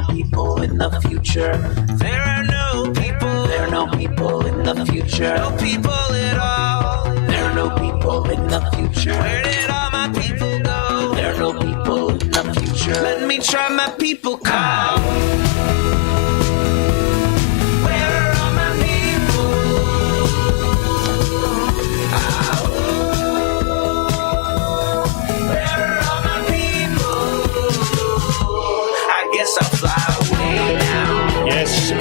no people in the future. There are no people. There are no people in the future. No people at all. There are no people in the future. Where did all my people go? There are no people in the future. Let me try my people call. Yes,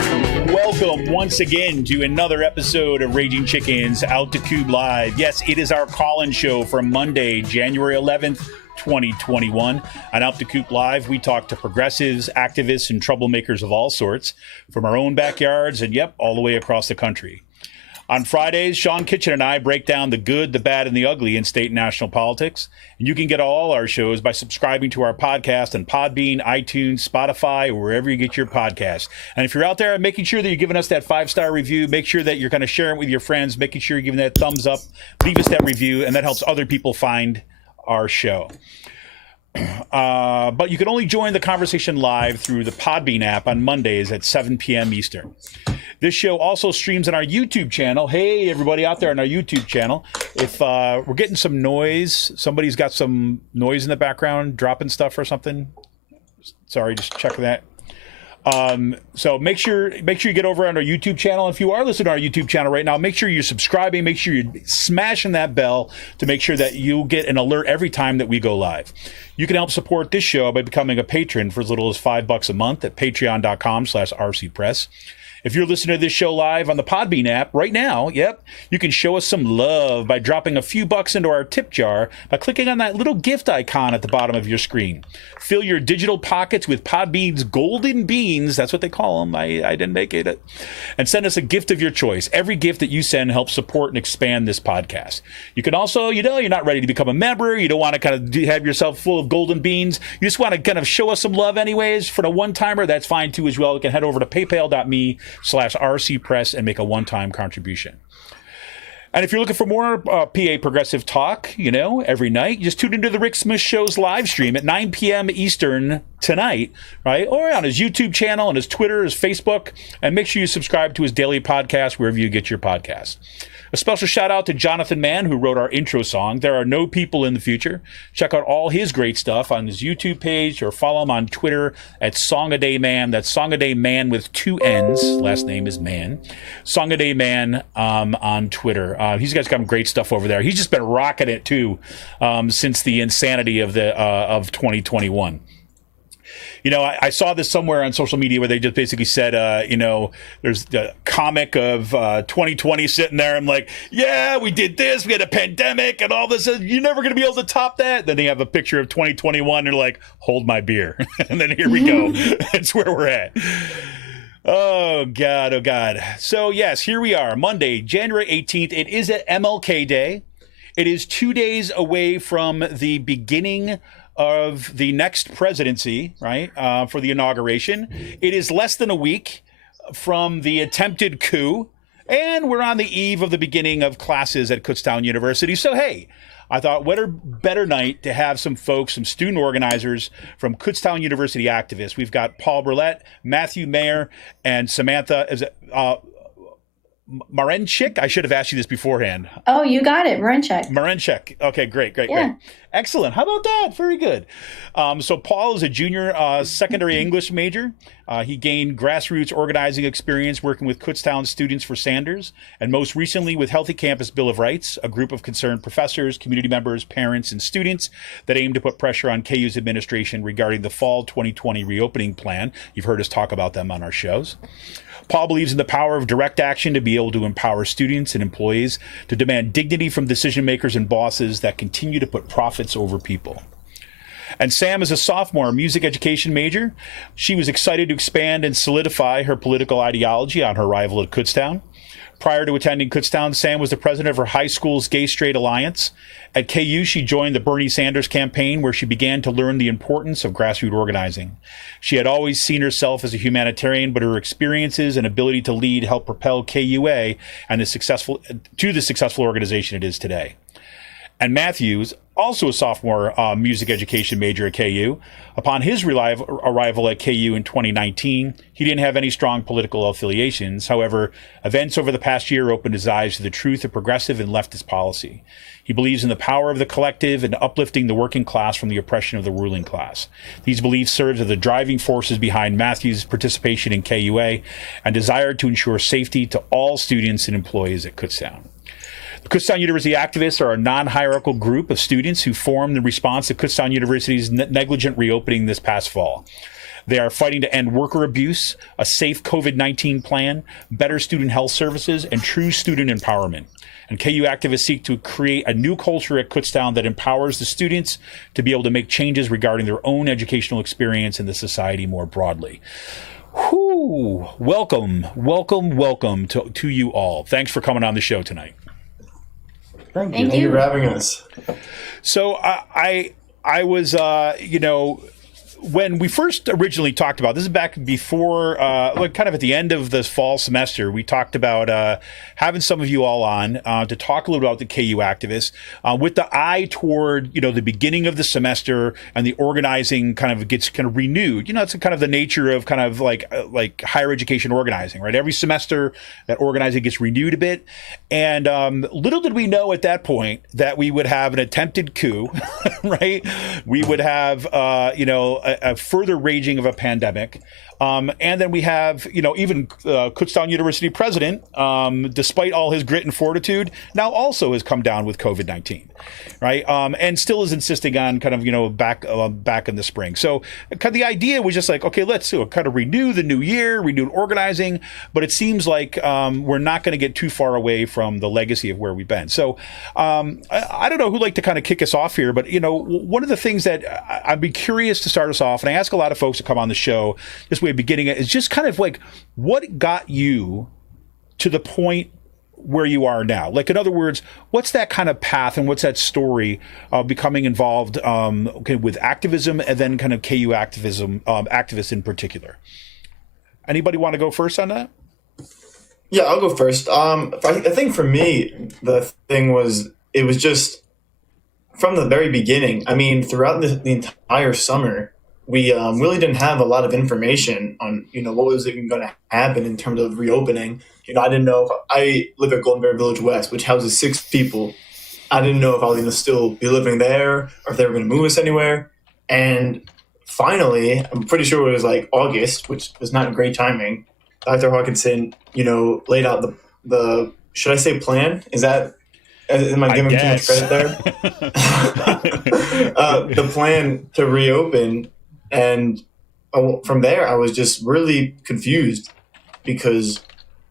welcome once again to another episode of Raging Chickens Altitude Live. Yes, it is our call-in show for Monday, January 11th, 2021. On Altitude Live, we talk to progressives, activists, and troublemakers of all sorts from our own backyards and, yep, all the way across the country. On Fridays, Sean Kitchen and I break down the good, the bad, and the ugly in state and national politics. And you can get all our shows by subscribing to our podcast on Podbean, iTunes, Spotify, or wherever you get your podcasts. And if you're out there, making sure that you're giving us that 5-star review, make sure that you're kind of sharing it with your friends, making sure you're giving that thumbs up, leave us that review, and that helps other people find our show. But you can only join the conversation live through the Podbean app on Mondays at 7 p.m. Eastern. This show also streams on our YouTube channel. Hey, everybody out there on our YouTube channel. If we're getting some noise, somebody's got some noise in the background, dropping stuff or something. Sorry, just checking that. So make sure you get over on our YouTube channel. If you are listening to our YouTube channel right now, make sure you're subscribing. Make sure you're smashing that bell to make sure that you get an alert every time that we go live. You can help support this show by becoming a patron for as little as $5 a month at patreon.com/rcpress. If you're listening to this show live on the Podbean app right now, yep, you can show us some love by dropping a few bucks into our tip jar by clicking on that little gift icon at the bottom of your screen. Fill your digital pockets with Podbean's golden beans, that's what they call them, I didn't make it, and send us a gift of your choice. Every gift that you send helps support and expand this podcast. You can also, you're not ready to become a member, you don't want to kind of have yourself full of golden beans, you just want to kind of show us some love anyways. For the one-timer, that's fine too as well. You can head over to paypal.me/rcpress and make a one-time contribution. And if you're looking for more PA progressive talk, every night, just tune into the Rick Smith Show's live stream at 9 p.m. Eastern tonight, right? Or on his YouTube channel, on his Twitter, his Facebook, and make sure you subscribe to his daily podcast wherever you get your podcasts. A special shout out to Jonathan Mann, who wrote our intro song, There Are No People in the Future. Check out all his great stuff on his YouTube page or follow him on Twitter at Song a Day Man. That's Song a Day Man with 2 N's. Last name is Man. Song a Day Man on Twitter. He's got some great stuff over there. He's just been rocking it too since the insanity of 2021. I saw this somewhere on social media where they just basically said, there's the comic of 2020 sitting there. I'm like, yeah, we did this. We had a pandemic and all this. You're never going to be able to top that. Then they have a picture of 2021. And they're like, hold my beer. And then here we go. That's where we're at. Oh, God. Oh, God. So, yes, here we are. Monday, January 18th. It is at MLK Day. It is 2 days away from the beginning of the next presidency, right, for the inauguration. It is less than a week from the attempted coup, and we're on the eve of the beginning of classes at Kutztown University. So, hey, I thought, what a better night to have some folks, some student organizers from Kutztown University activists. We've got Paul Burlett, Matthew Mayer, and Samantha Marenchik. I should have asked you this beforehand. Oh, you got it. Marenchik. Okay, great. Excellent. How about that? Very good. So Paul is a junior secondary English major. He gained grassroots organizing experience working with Kutztown Students for Sanders, and most recently with Healthy Campus Bill of Rights, a group of concerned professors, community members, parents, and students that aim to put pressure on KU's administration regarding the fall 2020 reopening plan. You've heard us talk about them on our shows. Paul believes in the power of direct action to be able to empower students and employees to demand dignity from decision makers and bosses that continue to put profits over people. And Sam is a sophomore music education major. She was excited to expand and solidify her political ideology on her arrival at Kutztown. Prior to attending Kutztown, Sam was the president of her high school's Gay Straight Alliance. At KU, she joined the Bernie Sanders campaign, where she began to learn the importance of grassroots organizing. She had always seen herself as a humanitarian, but her experiences and ability to lead helped propel KUA and to the successful organization it is today. And Matthews, also a sophomore music education major at KU. Upon his arrival at KU in 2019, he didn't have any strong political affiliations. However, events over the past year opened his eyes to the truth of progressive and leftist policy. He believes in the power of the collective and uplifting the working class from the oppression of the ruling class. These beliefs served as the driving forces behind Matthews' participation in KUA and desire to ensure safety to all students and employees at Kutztown. The Kutztown University activists are a non-hierarchical group of students who formed in response to Kutztown University's negligent reopening this past fall. They are fighting to end worker abuse, a safe COVID-19 plan, better student health services, and true student empowerment. And KU activists seek to create a new culture at Kutztown that empowers the students to be able to make changes regarding their own educational experience and the society more broadly. Whew. Welcome to you all. Thanks for coming on the show tonight. Thank you. Thank you for having us. So I was, when we first originally talked about this is back before, kind of at the end of this fall semester, we talked about having some of you all on to talk a little about the KU activists with the eye toward, the beginning of the semester and the organizing kind of gets kind of renewed. It's kind of the nature of kind of like higher education organizing, right? Every semester that organizing gets renewed a bit. And little did we know at that point that we would have an attempted coup, right? We would have, a further raging of a pandemic. And then we have, even Kutztown University president, despite all his grit and fortitude, now also has come down with COVID-19, right? And still is insisting on kind of, back in the spring. So kind of the idea was just like, okay, let's kind of renew the new year, renewed organizing. But it seems like we're not going to get too far away from the legacy of where we've been. So I don't know who'd like to kind of kick us off here, but, one of the things that I'd be curious to start us off, and I ask a lot of folks to come on the show this way, beginning it is just kind of like what got you to the point where you are now? Like, in other words, what's that kind of path and what's that story of becoming involved with activism and then kind of KU activism, activists in particular? Anybody want to go first on that? Yeah, I'll go first. I think for me, the thing was, it was just from the very beginning. I mean, throughout the entire summer, we really didn't have a lot of information on, what was even going to happen in terms of reopening. I didn't know. I live at Golden Bear Village West, which houses 6 people. I didn't know if I was going to still be living there or if they were going to move us anywhere. And finally, I'm pretty sure it was like August, which was not great timing. Dr. Hawkinson, laid out the should I say plan? Am I giving too much credit there? The plan to reopen. And from there, I was just really confused because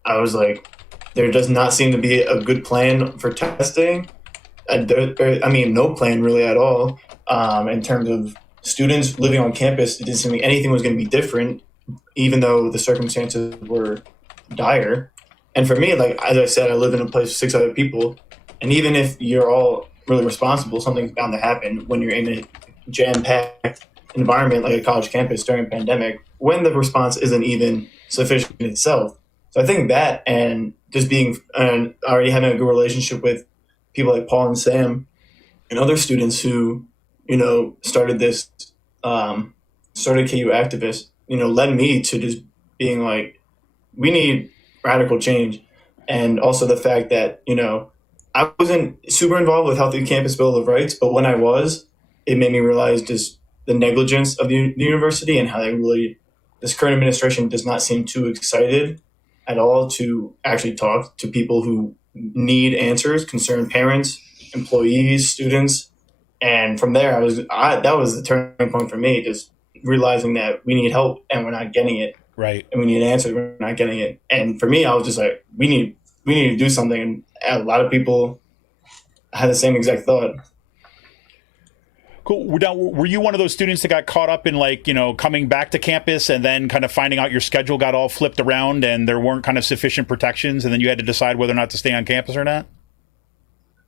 I was like, there does not seem to be a good plan for testing. No plan really at all. In terms of students living on campus, it didn't seem like anything was going to be different, even though the circumstances were dire. And for me, like, as I said, I live in a place with 6 other people. And even if you're all really responsible, something's bound to happen when you're in a jam-packed environment like a college campus during a pandemic, when the response isn't even sufficient in itself. So I think that, and just being already having a good relationship with people like Paul and Sam and other students who, started KU activists, led me to just being like, we need radical change. And also the fact that, I wasn't super involved with Healthy Campus Bill of Rights, but when I was, it made me realize just the negligence of the university and how this current administration does not seem too excited at all to actually talk to people who need answers, concerned parents, employees, students. And from there, that was the turning point for me, just realizing that we need help and we're not getting it. Right. And we need answers, we're not getting it. And for me, I was just like, we need to do something. And a lot of people had the same exact thought. Cool. Now, were you one of those students that got caught up in coming back to campus and then kind of finding out your schedule got all flipped around and there weren't kind of sufficient protections and then you had to decide whether or not to stay on campus or not?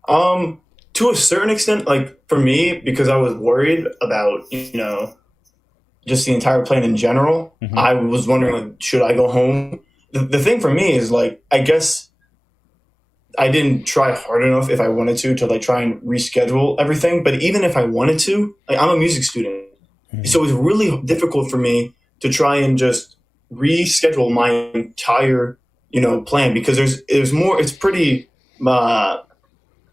To a certain extent, like for me, because I was worried about, just the entire plan in general, mm-hmm. I was wondering, should I go home? The thing for me is I guess I didn't try hard enough if I wanted to like try and reschedule everything. But even if I wanted to, like, I'm a music student, so it's really difficult for me to try and just reschedule my entire, plan, because there's more. It's pretty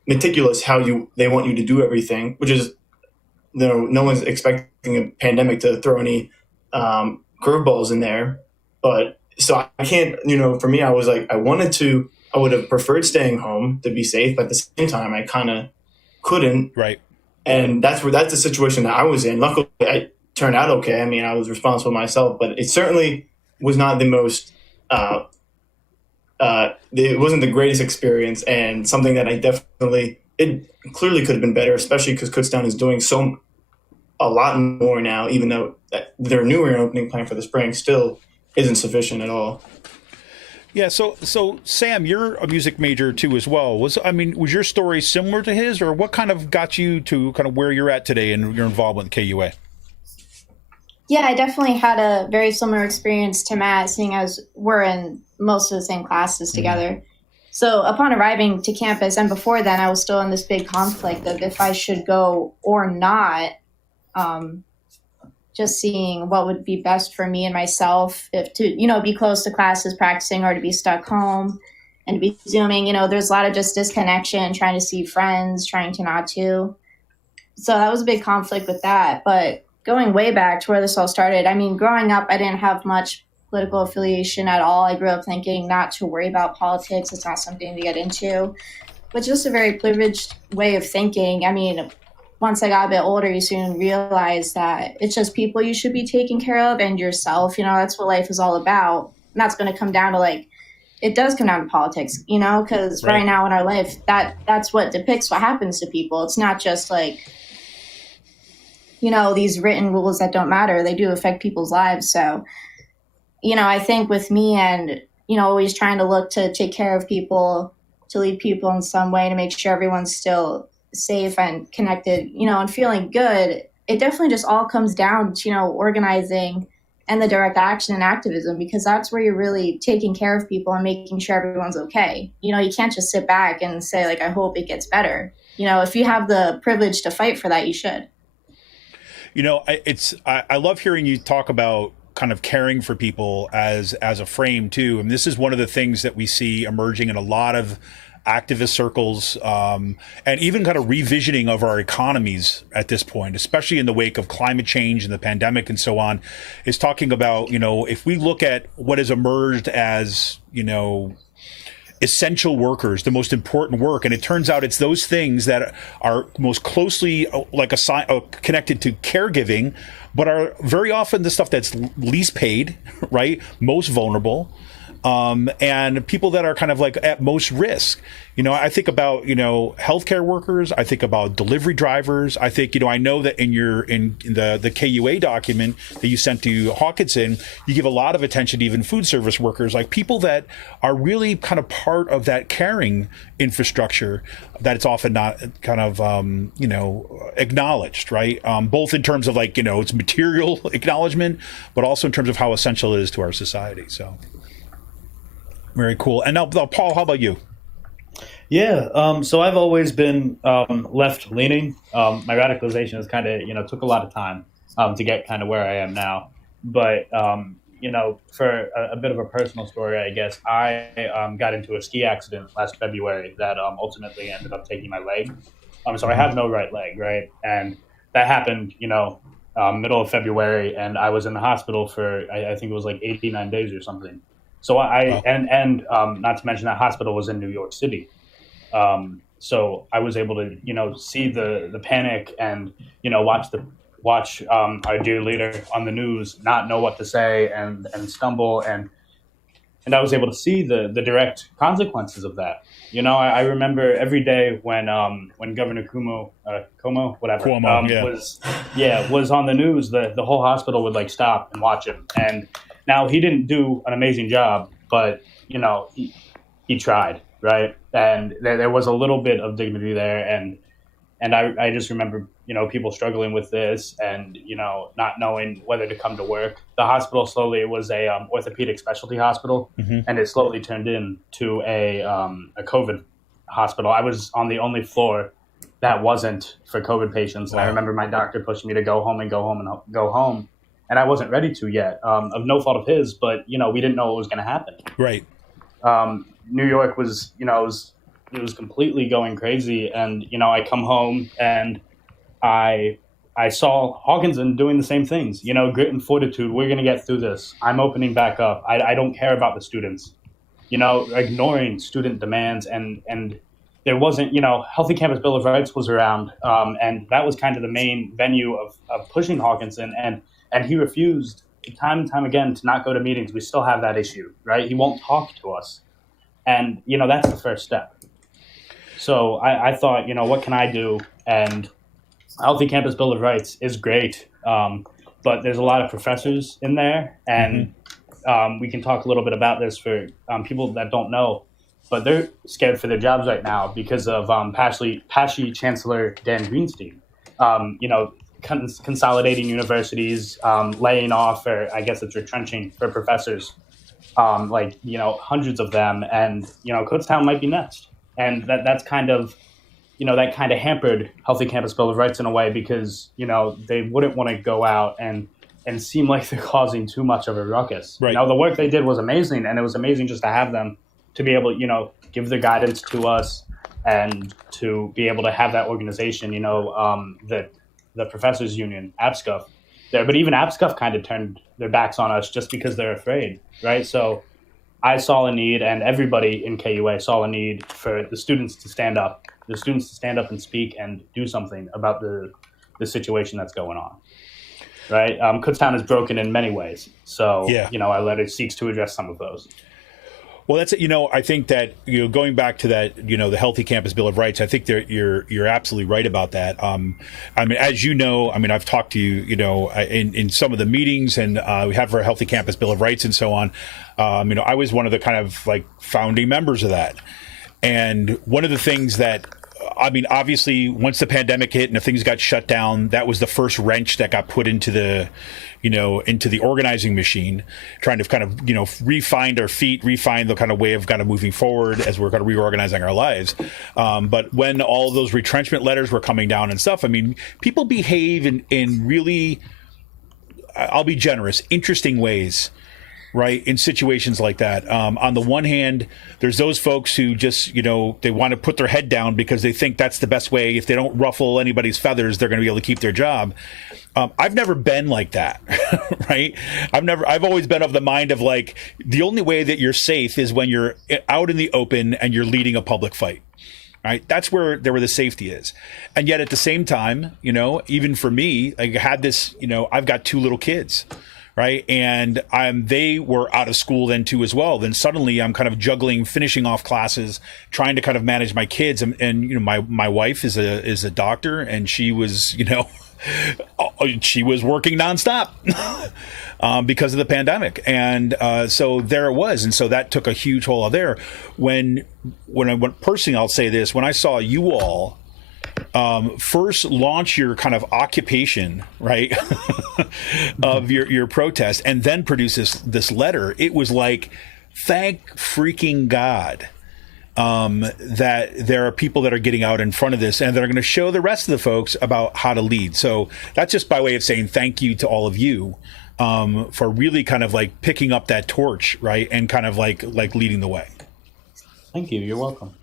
meticulous how they want you to do everything, which is, no one's expecting a pandemic to throw any curveballs in there. But so I can't, for me, I was like, I would have preferred staying home to be safe, but at the same time, I kind of couldn't. Right. And that's the situation that I was in. Luckily, I turned out okay. I mean, I was responsible myself, but it certainly was not the most, it wasn't the greatest experience, and something that it clearly could have been better, especially because Kutztown is doing a lot more now, even though their new reopening plan for the spring still isn't sufficient at all. Yeah, so Sam, you're a music major too as well. Was your story similar to his, or what kind of got you to kind of where you're at today and your involvement with KUA? Yeah, I definitely had a very similar experience to Matt, seeing as we're in most of the same classes together. So upon arriving to campus, and before then, I was still in this big conflict of if I should go or not. Just seeing what would be best for me and myself, if to, be close to classes practicing, or to be stuck home and to be Zooming. There's a lot of just disconnection, trying to see friends, trying to not to. So that was a big conflict with that. But going way back to where this all started, growing up, I didn't have much political affiliation at all. I grew up thinking not to worry about politics. It's not something to get into, but just a very privileged way of thinking. Once I got a bit older, you soon realize that it's just people you should be taking care of, and yourself. That's what life is all about. And that's going to come down to it does come down to politics, because right now in our life, that's what depicts what happens to people. It's not just these written rules that don't matter. They do affect people's lives. So, I think with me and, always trying to look to take care of people, to lead people in some way, to make sure everyone's still safe and connected, and feeling good, it definitely just all comes down to, organizing and the direct action and activism, because that's where you're really taking care of people and making sure everyone's okay. You can't just sit back and say, I hope it gets better. If you have the privilege to fight for that, you should. I love hearing you talk about kind of caring for people as a frame too. And this is one of the things that we see emerging in a lot of activist circles, and even kind of revisioning of our economies at this point, especially in the wake of climate change and the pandemic and so on, is talking about, if we look at what has emerged as, essential workers, the most important work. And it turns out it's those things that are most closely connected to caregiving, but are very often the stuff that's least paid, right? Most vulnerable. And people that are kind of at most risk. I think about, healthcare workers. I think about delivery drivers. I think, I know that in the KUA document that you sent to Hawkinson, you give a lot of attention to even food service workers, like people that are really kind of part of that caring infrastructure that it's often not kind of, acknowledged, right? Both in terms of its material acknowledgement, but also in terms of how essential it is to our society. So. Very cool. And now, Paul, how about you? Yeah. So I've always been left leaning. My radicalization has kind of, took a lot of time to get kind of where I am now. But, for a bit of a personal story, I guess, I got into a ski accident last February that ultimately ended up taking my leg. So I have no right leg, right? And that happened, middle of February, and I was in the hospital for, I think it was 89 days or something. So and not to mention that hospital was in New York City. So I was able to, see the panic and, watch our dear leader on the news not know what to say and stumble. And I was able to see the direct consequences of that. I remember every day when Governor Cuomo, was on the news, the whole hospital would stop and watch him. And now, he didn't do an amazing job, but, he tried, right? And there was a little bit of dignity there. And I just remember, people struggling with this and, not knowing whether to come to work. The hospital it was a orthopedic specialty hospital, and it slowly turned into a COVID hospital. I was on the only floor that wasn't for COVID patients. And I remember my doctor pushing me to go home. And I wasn't ready to yet, of no fault of his, but, you know, we didn't know what was going to happen. Right. New York was, you know, it was completely going crazy. And, you know, I come home and I saw Hawkinson doing the same things, you know, grit and fortitude. We're going to get through this. I'm opening back up. I don't care about the students, you know, ignoring student demands. And there wasn't, you know, Healthy Campus Bill of Rights was around. And that was kind of the main venue of pushing Hawkinson. And he refused time and time again to not go to meetings. We still have that issue, right? He won't talk to us. And, you know, that's the first step. So I thought, you know, what can I do? And Healthy Campus Bill of Rights is great, but there's a lot of professors in there. And we can talk a little bit about this for people that don't know. But they're scared for their jobs right now because of PASHE Chancellor Dan Greenstein. You know, consolidating universities, laying off, or I guess it's retrenching for professors, like, you know, hundreds of them. And, you know, Kutztown might be next. And that's kind of, you know, that kind of hampered Healthy Campus Bill of Rights in a way because, you know, they wouldn't want to go out and seem like they're causing too much of a ruckus. Right. You know, the work they did was amazing, and it was amazing just to have them to be able, you know, give their guidance to us and to be able to have that organization, you know, the Professors Union, APSCUF, there. But even APSCUF kind of turned their backs on us just because they're afraid, right? So I saw a need, and everybody in KUA saw a need for the students to stand up and speak and do something about the situation that's going on, right? Kutztown is broken in many ways. So, you know, our letter seeks to address some of those. Well, that's it. You know, I think that, you know, going back to that, you know, the Healthy Campus Bill of Rights, I think that you're absolutely right about that. I mean, as you know, I mean, I've talked to you, you know, in some of the meetings, and we have our Healthy Campus Bill of Rights and so on. You know, I was one of the kind of like founding members of that. And one of the things that, I mean, obviously, once the pandemic hit and if things got shut down, that was the first wrench that got put into the, you know, into the organizing machine, trying to kind of, you know, refine our feet, refine the kind of way of kind of moving forward as we're kind of reorganizing our lives. But when all those retrenchment letters were coming down and stuff, I mean, people behave in really, I'll be generous, interesting ways. Right, in situations like that. On the one hand, there's those folks who just, you know, they want to put their head down because they think that's the best way. If they don't ruffle anybody's feathers, they're going to be able to keep their job. I've never been like that, right? I've always been of the mind of like, the only way that you're safe is when you're out in the open and you're leading a public fight. Right. That's where the safety is. And yet at the same time, you know, even for me, I had this, you know, I've got 2 little kids. Right. And they were out of school then, too, as well. Then suddenly I'm kind of juggling, finishing off classes, trying to kind of manage my kids. And you know, my wife is a doctor, and she was, you know, she was working nonstop because of the pandemic. And so there it was. And so that took a huge hold out there. When I went personally, I'll say this, when I saw you all first launch your kind of occupation, right, of your protest, and then produce this letter, it was like, thank freaking God that there are people that are getting out in front of this and that are going to show the rest of the folks about how to lead. So that's just by way of saying thank you to all of you for really kind of like picking up that torch, right, and kind of like leading the way. Thank you. You're welcome.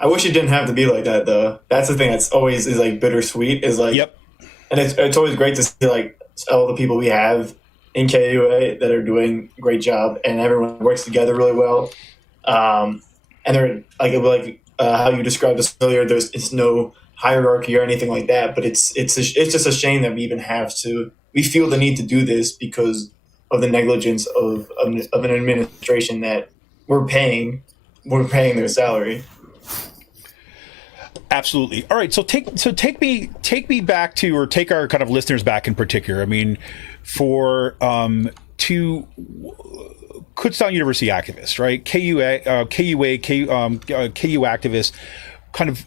I wish it didn't have to be like that, though. That's the thing that's always is like bittersweet. Is like, yep. And it's always great to see like all the people we have in KUA that are doing a great job, and everyone works together really well. And they're like how you described this earlier. It's no hierarchy or anything like that, but it's just a shame that we even have to. We feel the need to do this because of the negligence of an administration that we're paying their salary. Absolutely. All right. So take me back to, or take our kind of listeners back in particular. I mean, for two Kutztown University activists, right? KU activists. Kind of,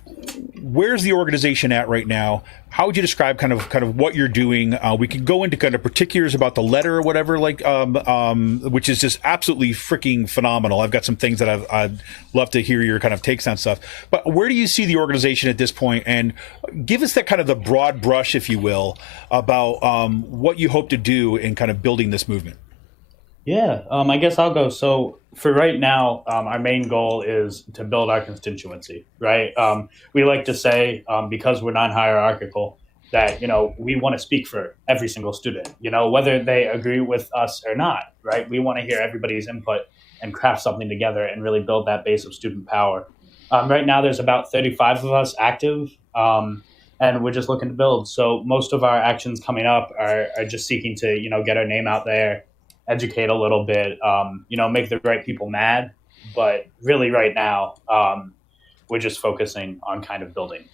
where's the organization at right now? how would you describe kind of what you're doing? We could go into kind of particulars about the letter or whatever, which is just absolutely freaking phenomenal. I've got some things that I'd love to hear your kind of takes on stuff. But where do you see the organization at this point? And give us that kind of the broad brush, if you will, about what you hope to do in kind of building this movement. Yeah, I guess I'll go. So for right now, our main goal is to build our constituency, right? We like to say, because we're non-hierarchical, that, we want to speak for every single student, whether they agree with us or not, right? We want to hear everybody's input and craft something together and really build that base of student power. Right now, there's about 35 of us active, and we're just looking to build. So most of our actions coming up are just seeking to, get our name out there, educate a little bit, make the right people mad. But really right now, we're just focusing on kind of building.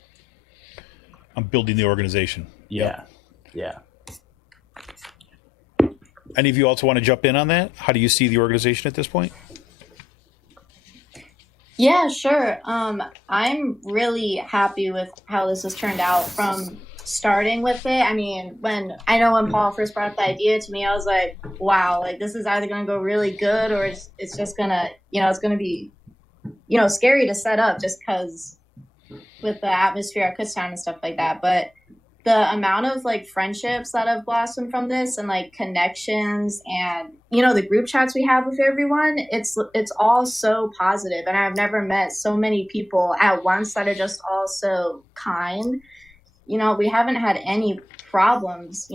I'm building the organization. Yeah. Any of you also want to jump in on that? How do you see the organization at this point? Yeah, sure. I'm really happy with how this has turned out from starting with it. I mean, when Paul first brought up the idea to me, I was like, wow, like this is either going to go really good or it's just going to, it's going to be, scary to set up just because with the atmosphere at Kutztown and stuff like that. But the amount of like friendships that have blossomed from this and like connections and, the group chats we have with everyone, it's all so positive. And I've never met so many people at once that are just all so kind. We haven't had any problems,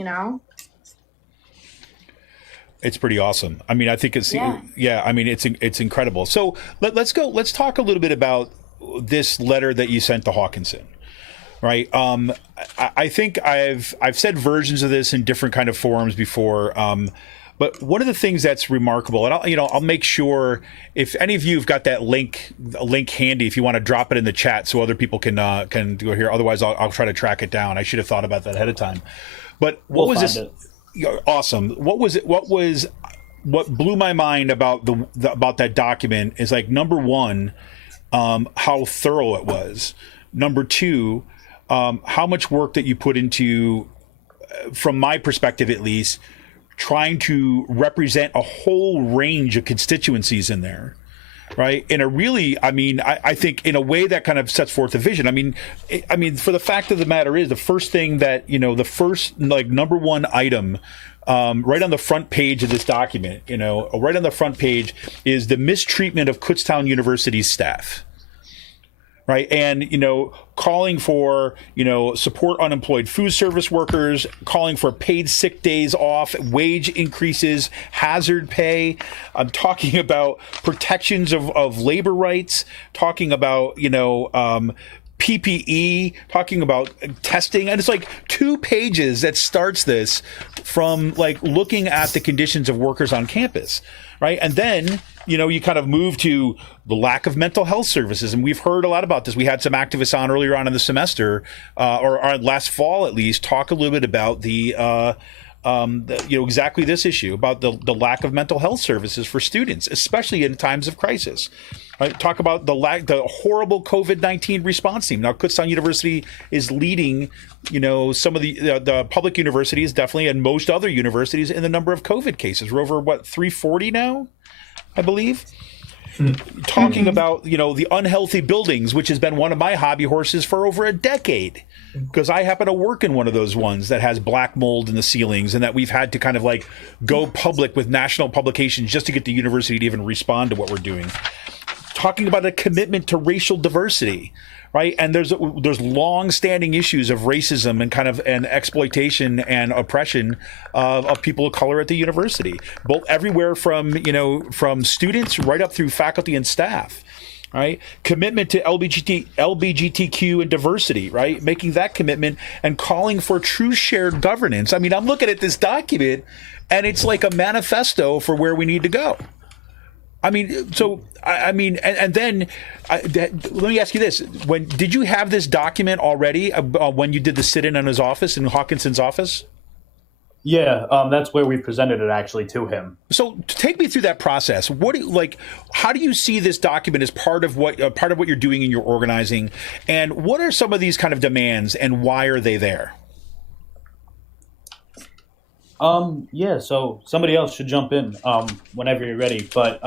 It's pretty awesome. I mean, I think it's it's incredible. So let's talk a little bit about this letter that you sent to Hawkinson, right? I think I've said versions of this in different kind of forums before. But one of the things that's remarkable, and I'll make sure if any of you have got that link handy, if you want to drop it in the chat so other people can go here. Otherwise, I'll try to track it down. I should have thought about that ahead of time. But what was this? Awesome. What blew my mind about about that document is like, number one, how thorough it was. Number two, how much work that you put into, from my perspective at least, trying to represent a whole range of constituencies in there, right? In a really, I think in a way that kind of sets forth a vision. I mean, for the fact of the matter is, the first thing that, the first like number one item, right on the front page of this document, right on the front page is the mistreatment of Kutztown University's staff. Right. And, calling for, support unemployed food service workers, calling for paid sick days off, wage increases, hazard pay. I'm talking about protections of labor rights, talking about, PPE, talking about testing. And it's like 2 pages that starts this from like looking at the conditions of workers on campus. Right. And then, you kind of move to the lack of mental health services. And we've heard a lot about this. We had some activists on earlier on in the semester, or last fall at least, talk a little bit about exactly this issue, about the lack of mental health services for students, especially in times of crisis. Right? Talk about the horrible COVID-19 response team. Now, Kutztown University is leading, some of the public universities definitely, and most other universities in the number of COVID cases. We're over 340 now, I believe. Talking about, the unhealthy buildings, which has been one of my hobby horses for over a decade, because I happen to work in one of those ones that has black mold in the ceilings, and that we've had to kind of like go public with national publications just to get the university to even respond to what we're doing. Talking about a commitment to racial diversity, right? And there's long-standing issues of racism and exploitation and oppression of people of color at the university, both everywhere from students right up through faculty and staff. Right, commitment to LGBTQ and diversity, right? Making that commitment and calling for true shared governance. I mean, I'm looking at this document, and it's like a manifesto for where we need to go. I mean, so and then let me ask you this: did you have this document already when you did the sit-in on his office, in Hawkinson's office? Yeah, that's where we presented it actually to him. So take me through that process. How do you see this document as part of what you're doing in your organizing, and what are some of these kind of demands, and why are they there? Yeah, so somebody else should jump in whenever you're ready. But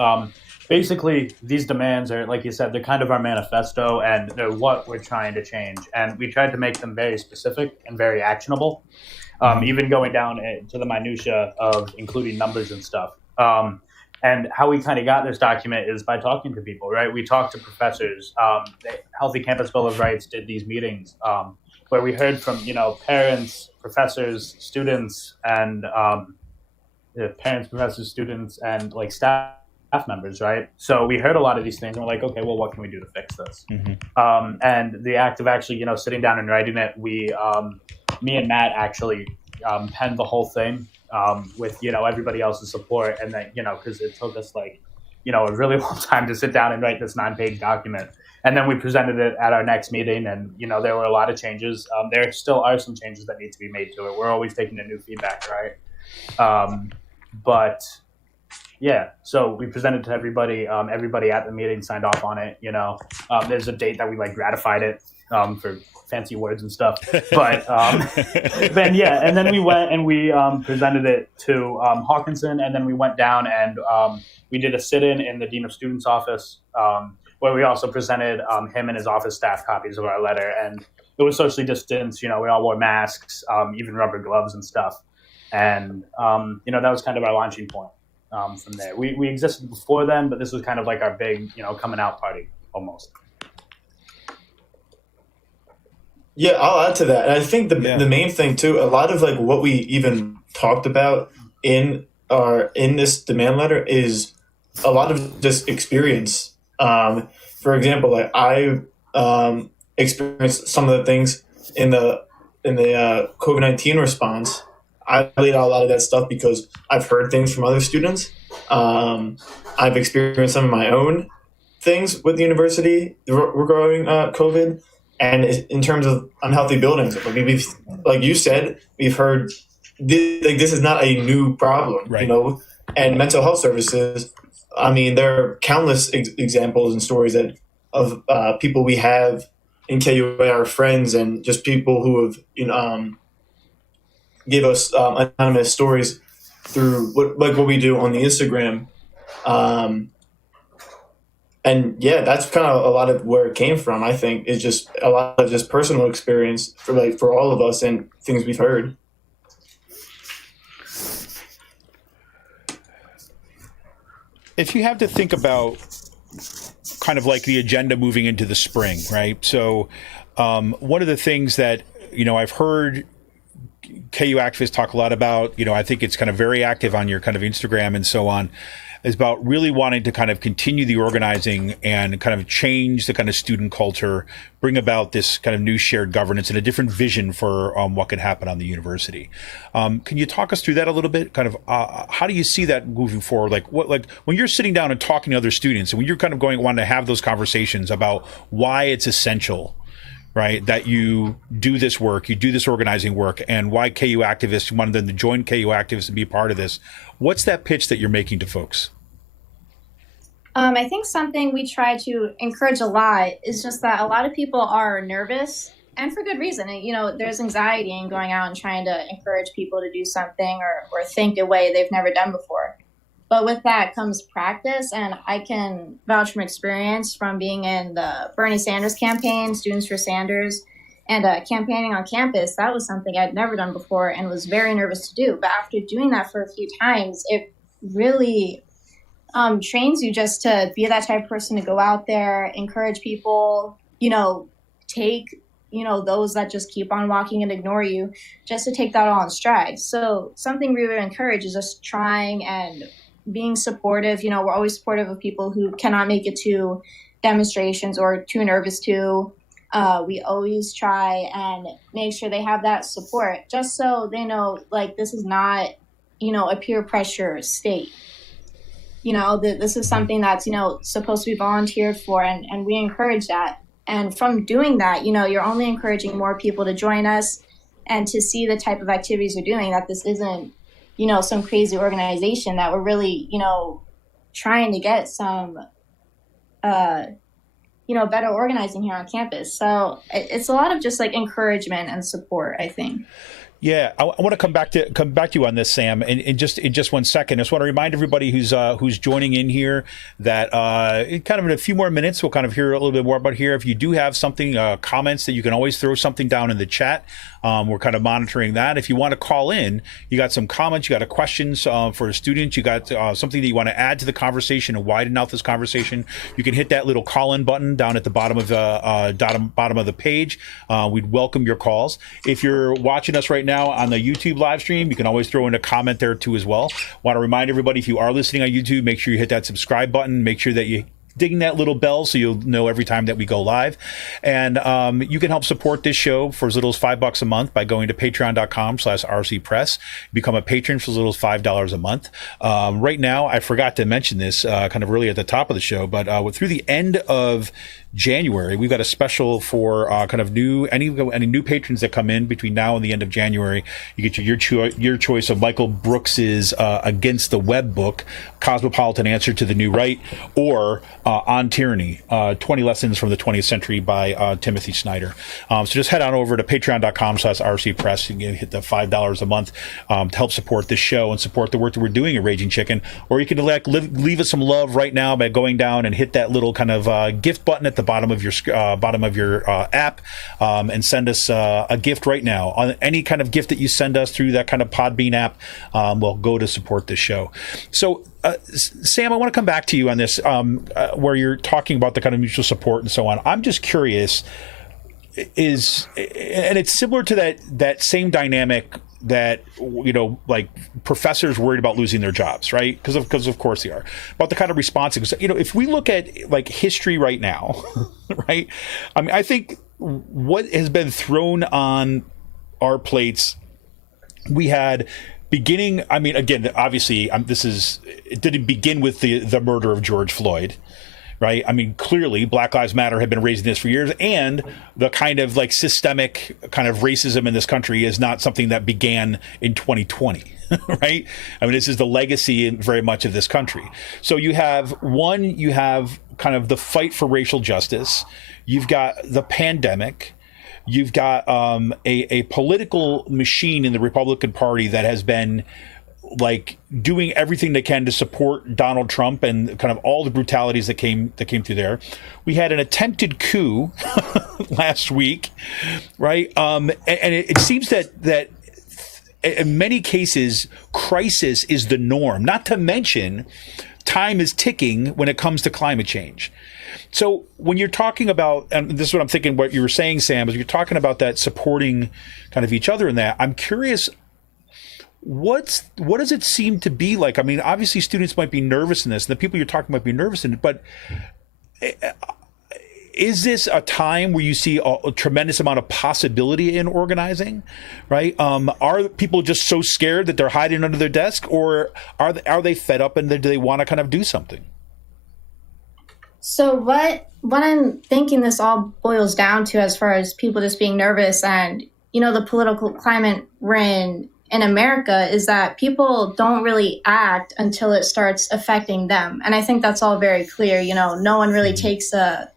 basically, these demands are, like you said, they're kind of our manifesto, and they're what we're trying to change. And we tried to make them very specific and very actionable, even going down to the minutia of including numbers and stuff. And how we kind of got this document is by talking to people, right? We talked to professors. The Healthy Campus Bill of Rights did these meetings where we heard from, parents, professors, students, and like staff members, right? So we heard a lot of these things, and we're like, okay, well, what can we do to fix this? And the act of actually, sitting down and writing it, me and Matt actually penned the whole thing with, everybody else's support, and then, because it took us a really long time to sit down and write this 9-page document. And then we presented it at our next meeting, and, there were a lot of changes. There still are some changes that need to be made to it. We're always taking a new feedback, right? But yeah, so we presented to everybody. Everybody at the meeting signed off on it. There's a date that we ratified it for fancy words and stuff. But then and then we went and we presented it to Hawkinson, and then we went down and we did a sit-in in the Dean of Students' office, where we also presented him and his office staff copies of our letter. And it was socially distanced. We all wore masks, even rubber gloves and stuff. And that was kind of our launching point. From there, we existed before then, but this was kind of like our big, coming out party almost. Yeah, I'll add to that. And I think the main thing too, a lot of what we even talked about in this demand letter is a lot of just experience. For example, I experienced some of the things in the COVID-19 response. I laid out a lot of that stuff because I've heard things from other students. I've experienced some of my own things with the university regarding COVID. And in terms of unhealthy buildings, like you said, we've heard this is not a new problem, right. And mental health services. I mean, there are countless examples and stories of people we have in KUA, our friends, and just people who have give us anonymous stories through what we do on the Instagram. And yeah, that's kind of a lot of where it came from. I think it's just a lot of just personal experience for all of us and things we've heard. If you have to think about kind of the agenda moving into the spring, right? So one of the things that, I've heard KU activists talk a lot about, I think it's kind of very active on your kind of Instagram and so on, is about really wanting to kind of continue the organizing and kind of change the kind of student culture, bring about this kind of new shared governance and a different vision for what could happen on the university. Can you talk us through that a little bit? Kind of how do you see that moving forward? When you're sitting down and talking to other students, and when you're kind of wanting to have those conversations about why it's essential, right, that you do this work, you do this organizing work, and why KU activists, you wanted them to join KU activists and be a part of this. What's that pitch that you're making to folks? I think something we try to encourage a lot is just that a lot of people are nervous, and for good reason. There's anxiety in going out and trying to encourage people to do something or think a way they've never done before. But with that comes practice, and I can vouch from experience from being in the Bernie Sanders campaign, Students for Sanders, and campaigning on campus. That was something I'd never done before and was very nervous to do. But after doing that for a few times, it really trains you just to be that type of person to go out there, encourage people, take, those that just keep on walking and ignore you, just to take that all in stride. So something we would encourage is just trying and being supportive. We're always supportive of people who cannot make it to demonstrations or too nervous to. We always try and make sure they have that support, just so they know, this is not, a peer pressure state. This is something that's, supposed to be volunteered for, and we encourage that. And from doing that, you're only encouraging more people to join us. and to see the type of activities we're doing, that this isn't, you know, some crazy organization, that we're really, you know, trying to get some, you know, better organizing here on campus. So it's a lot of just like encouragement and support, I think. Yeah, I want to come back to you on this, Sam, in just 1 second. I just want to remind everybody who's joining in here that kind of in a few more minutes we'll kind of hear a little bit more about here. If you do have something, comments, that you can always throw something down in the chat. We're kind of monitoring that. If you want to call in, you got some comments, you got questions for a student, you got something that you want to add to the conversation and widen out this conversation, you can hit that little call-in button down at the bottom of the page. We'd welcome your calls. If you're watching us right now on the YouTube live stream, you can always throw in a comment there too as well. Want to remind everybody, if you are listening on YouTube, make sure you hit that subscribe button. Make sure that you ding that little bell so you'll know every time that we go live. And you can help support this show for as little as $5 a month by going to patreon.com/rcpress. Become a patron for as little as $5 a month. Right now, I forgot to mention this kind of really at the top of the show, but through the end of January, we've got a special for kind of any new patrons that come in between now and the end of January. You get your choice of Michael Brooks's Against the Web book, Cosmopolitan Answer to the New Right, or On Tyranny, 20 Lessons from the 20th Century by Timothy Snyder. So just head on over to patreon.com/rcpress. You can hit the $5 a month to help support this show and support the work that we're doing at Raging Chicken. Or you can leave us some love right now by going down and hit that little kind of gift button at the bottom of your app, and send us a gift right now. On any kind of gift that you send us through that kind of Podbean app will go to support this show. So Sam, I want to come back to you on this, where you're talking about the kind of mutual support and so on. I'm just curious, and it's similar to that same dynamic that, you know, like professors worried about losing their jobs, right? Because of course they are. About the kind of responses, you know, if we look at like history right now, right? I mean, I think what has been thrown on our plates, we had beginning. I mean, again, obviously, it didn't begin with the murder of George Floyd. Right. I mean, clearly, Black Lives Matter have been raising this for years, and the kind of like systemic kind of racism in this country is not something that began in 2020. Right. I mean, this is the legacy in very much of this country. So you have kind of the fight for racial justice. You've got the pandemic. You've got a political machine in the Republican Party that has been like doing everything they can to support Donald Trump and kind of all the brutalities that came through there. We had an attempted coup last week, right? And it seems that in many cases, crisis is the norm, not to mention time is ticking when it comes to climate change. So when you're talking about, and this is what I'm thinking, what you were saying, Sam, is you're talking about that supporting kind of each other in that. I'm curious, what does it seem to be like? I mean, obviously students might be nervous in this, and the people you're talking might be nervous in it, but is this a time where you see a tremendous amount of possibility in organizing, right? Are people just so scared that they're hiding under their desk, or are they fed up and do they want to kind of do something? So what I'm thinking this all boils down to, as far as people just being nervous and, you know, the political climate we're in America, is that people don't really act until it starts affecting them. And I think that's all very clear. You know, no one really takes a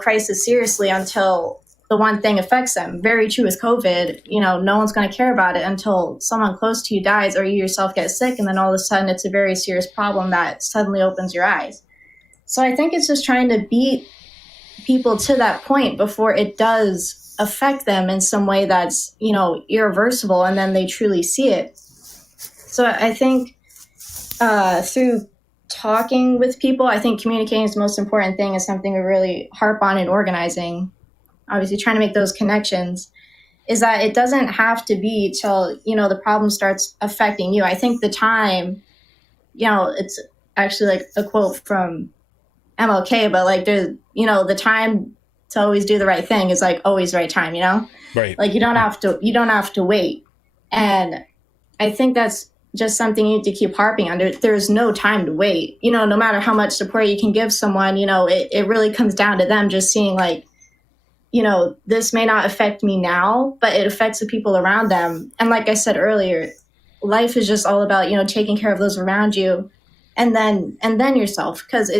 crisis seriously until the one thing affects them. Very true with COVID. You know, no one's going to care about it until someone close to you dies or you yourself get sick. And then all of a sudden it's a very serious problem that suddenly opens your eyes. So I think it's just trying to beat people to that point before it does affect them in some way that's, you know, irreversible, and then they truly see it. So I think through talking with people, I think communicating is the most important thing, is something we really harp on in organizing. Obviously trying to make those connections, is that it doesn't have to be till, you know, the problem starts affecting you. I think the time, you know, it's actually like a quote from MLK, but like there's, you know, the time to always do the right thing is like always the right time, you know? Right. Like you don't have to wait. And I think that's just something you need to keep harping on. There's no time to wait. You know, no matter how much support you can give someone, you know, it really comes down to them just seeing like, this may not affect me now, but it affects the people around them. And like I said earlier, life is just all about, taking care of those around you and then yourself. Because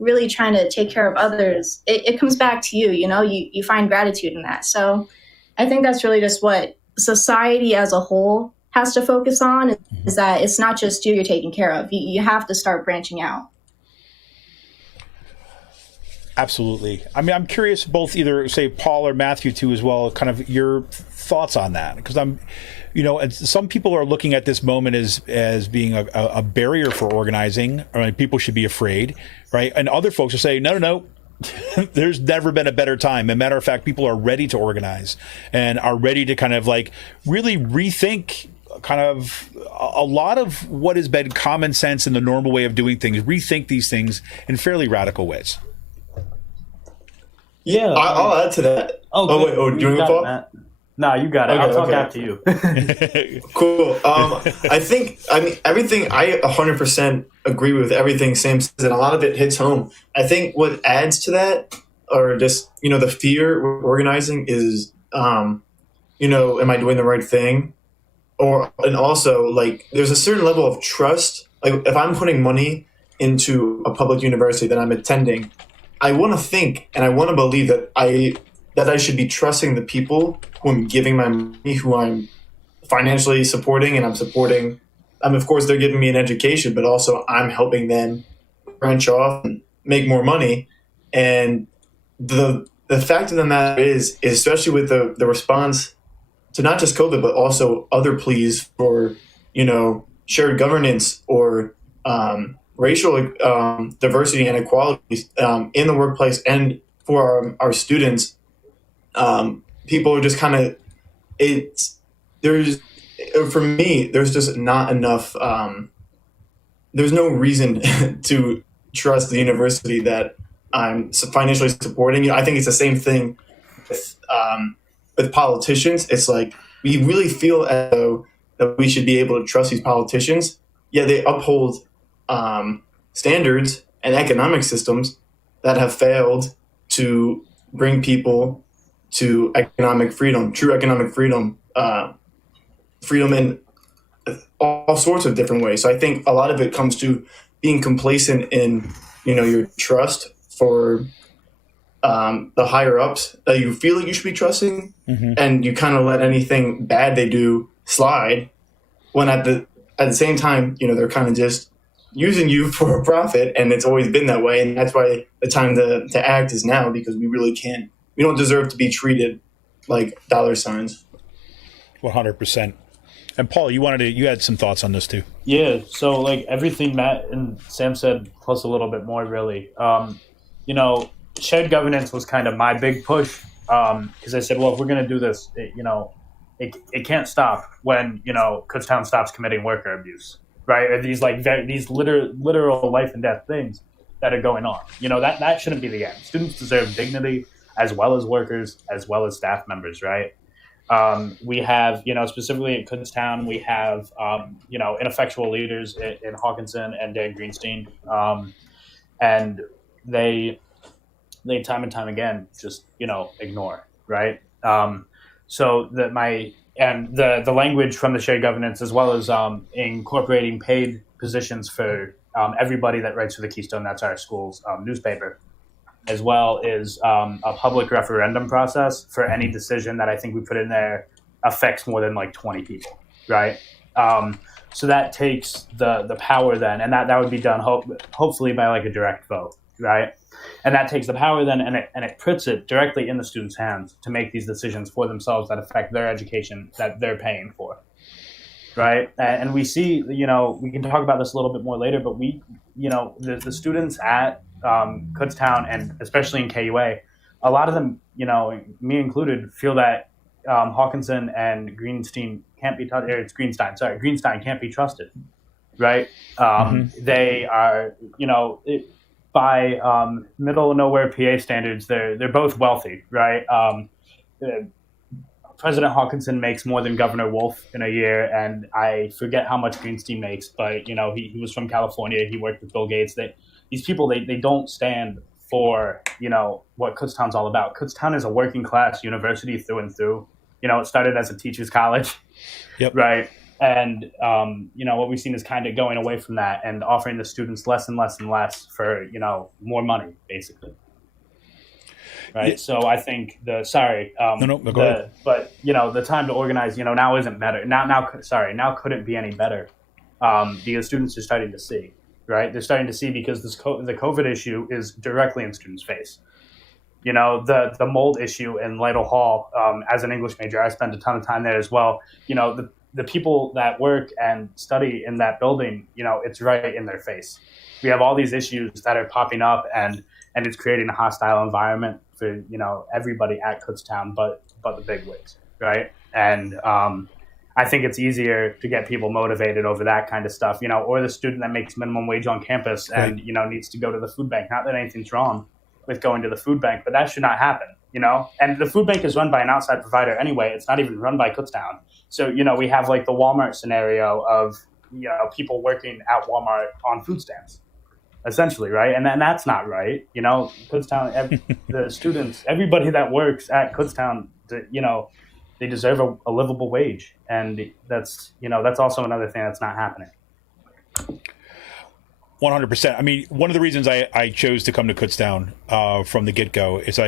really trying to take care of others, it comes back to you, you find gratitude in that. So I think that's really just what society as a whole has to focus on, is that it's not just you you're taking care of. You have to start branching out. Absolutely. I mean, I'm curious, both either say Paul or Matthew too, as well, kind of your thoughts on that, because and some people are looking at this moment as being a barrier for organizing. I mean, people should be afraid, right? And other folks are saying, no. There's never been a better time. As a matter of fact, people are ready to organize and are ready to kind of like really rethink kind of a lot of what has been common sense and the normal way of doing things, rethink these things in fairly radical ways. Yeah. I'll add to that. Oh, wait. Do you want to talk? No, you got it. Okay, I'll talk okay. after you. Cool. I mean, everything, I 100% agree with everything Sam says, and a lot of it hits home. I think what adds to that, or just, the fear we're organizing is, am I doing the right thing? And also, like, there's a certain level of trust. Like, if I'm putting money into a public university that I'm attending, I want to think and I want to believe that I should be trusting the people who I'm giving my money, who I'm financially supporting, and I'm supporting. Of course, they're giving me an education, but also I'm helping them branch off and make more money. And the fact of the matter is especially with the response to not just COVID, but also other pleas for, shared governance or racial diversity and equality in the workplace and for our students, people are just kind of, for me, there's just not enough, there's no reason to trust the university that I'm financially supporting. I think it's the same thing with politicians. It's like, we really feel as though that we should be able to trust these politicians. Yeah, they uphold standards and economic systems that have failed to bring people to economic freedom, true economic freedom, freedom in all sorts of different ways. So I think a lot of it comes to being complacent in, your trust for the higher ups that you feel like you should be trusting, and you kind of let anything bad they do slide. When at the same time, they're kind of just using you for a profit, and it's always been that way. And that's why the time to act is now, because we really can't. We don't deserve to be treated like dollar signs. 100%. And Paul, you had some thoughts on this too. Yeah. So like everything Matt and Sam said, plus a little bit more, really. Shared governance was kind of my big push, because I said, well, if we're going to do this, it can't stop when Kutztown stops committing worker abuse, right? Or these these literal life and death things that are going on. That shouldn't be the end. Students deserve dignity, as well as workers, as well as staff members, right? We have, specifically at Kutztown, we have, ineffectual leaders in Hawkinson and Dan Greenstein, and they time and time again just ignore, right? So that the language from the shared governance, as well as incorporating paid positions for everybody that writes for the Keystone, that's our school's newspaper, as well as a public referendum process for any decision that I think we put in there affects more than 20 people, right? So that takes the power then, and that would be done hopefully by a direct vote, right? And that takes the power then, and it puts it directly in the students' hands to make these decisions for themselves that affect their education that they're paying for, right? And we see, we can talk about this a little bit more later, but the students at Kutztown, and especially in KUA, a lot of them, me included, feel that Hawkinson and Greenstein can't be trusted. It's Greenstein. Sorry, Greenstein can't be trusted, right? They are, by middle of nowhere PA standards, they're both wealthy, right? President Hawkinson makes more than Governor Wolf in a year, and I forget how much Greenstein makes, but he was from California. He worked with Bill Gates. These people, they don't stand for, what Kutztown's all about. Kutztown is a working class university through and through. It started as a teacher's college, Yep. right? And, what we've seen is kind of going away from that and offering the students less and less and less for, more money, basically. Right. Yeah. So I think go ahead. But, the time to organize, now isn't better. Now couldn't be any better because students are starting to see. Right, they're starting to see because the COVID issue is directly in students' face. The mold issue in Lytle Hall. As an English major, I spent a ton of time there as well. The people that work and study in that building, it's right in their face. We have all these issues that are popping up, and it's creating a hostile environment for everybody at Kutztown, but the bigwigs, right? And I think it's easier to get people motivated over that kind of stuff, or the student that makes minimum wage on campus and, needs to go to the food bank. Not that anything's wrong with going to the food bank, but that should not happen, And the food bank is run by an outside provider anyway. It's not even run by Kutztown. So, we have like the Walmart scenario of, people working at Walmart on food stamps, essentially, right? And that's not right. Kutztown, the students, everybody that works at Kutztown, they deserve a livable wage, and that's also another thing that's not happening. 100%. I mean, one of the reasons I chose to come to Kutztown from the get-go is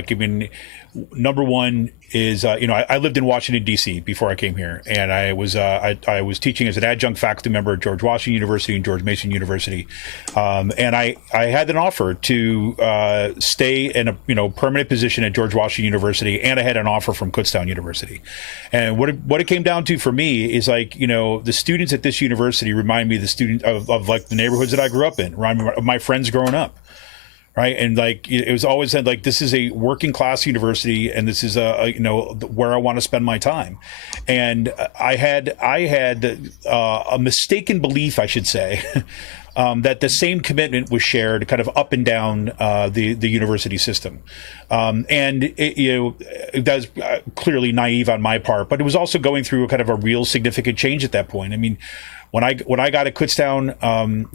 number one is I lived in Washington D.C. before I came here, and I was teaching as an adjunct faculty member at George Washington University and George Mason University, and I had an offer to stay in a permanent position at George Washington University, and I had an offer from Kutztown University, and what it came down to for me is the students at this university remind me of the student of like the neighborhoods that I grew up in, remind me of my friends growing up. Right. And it was always said, this is a working class university, and this is where I want to spend my time. And I had a mistaken belief, I should say, that the same commitment was shared kind of up and down the university system. And that was clearly naive on my part, but it was also going through a kind of a real significant change at that point. I mean, when I got at Kutztown,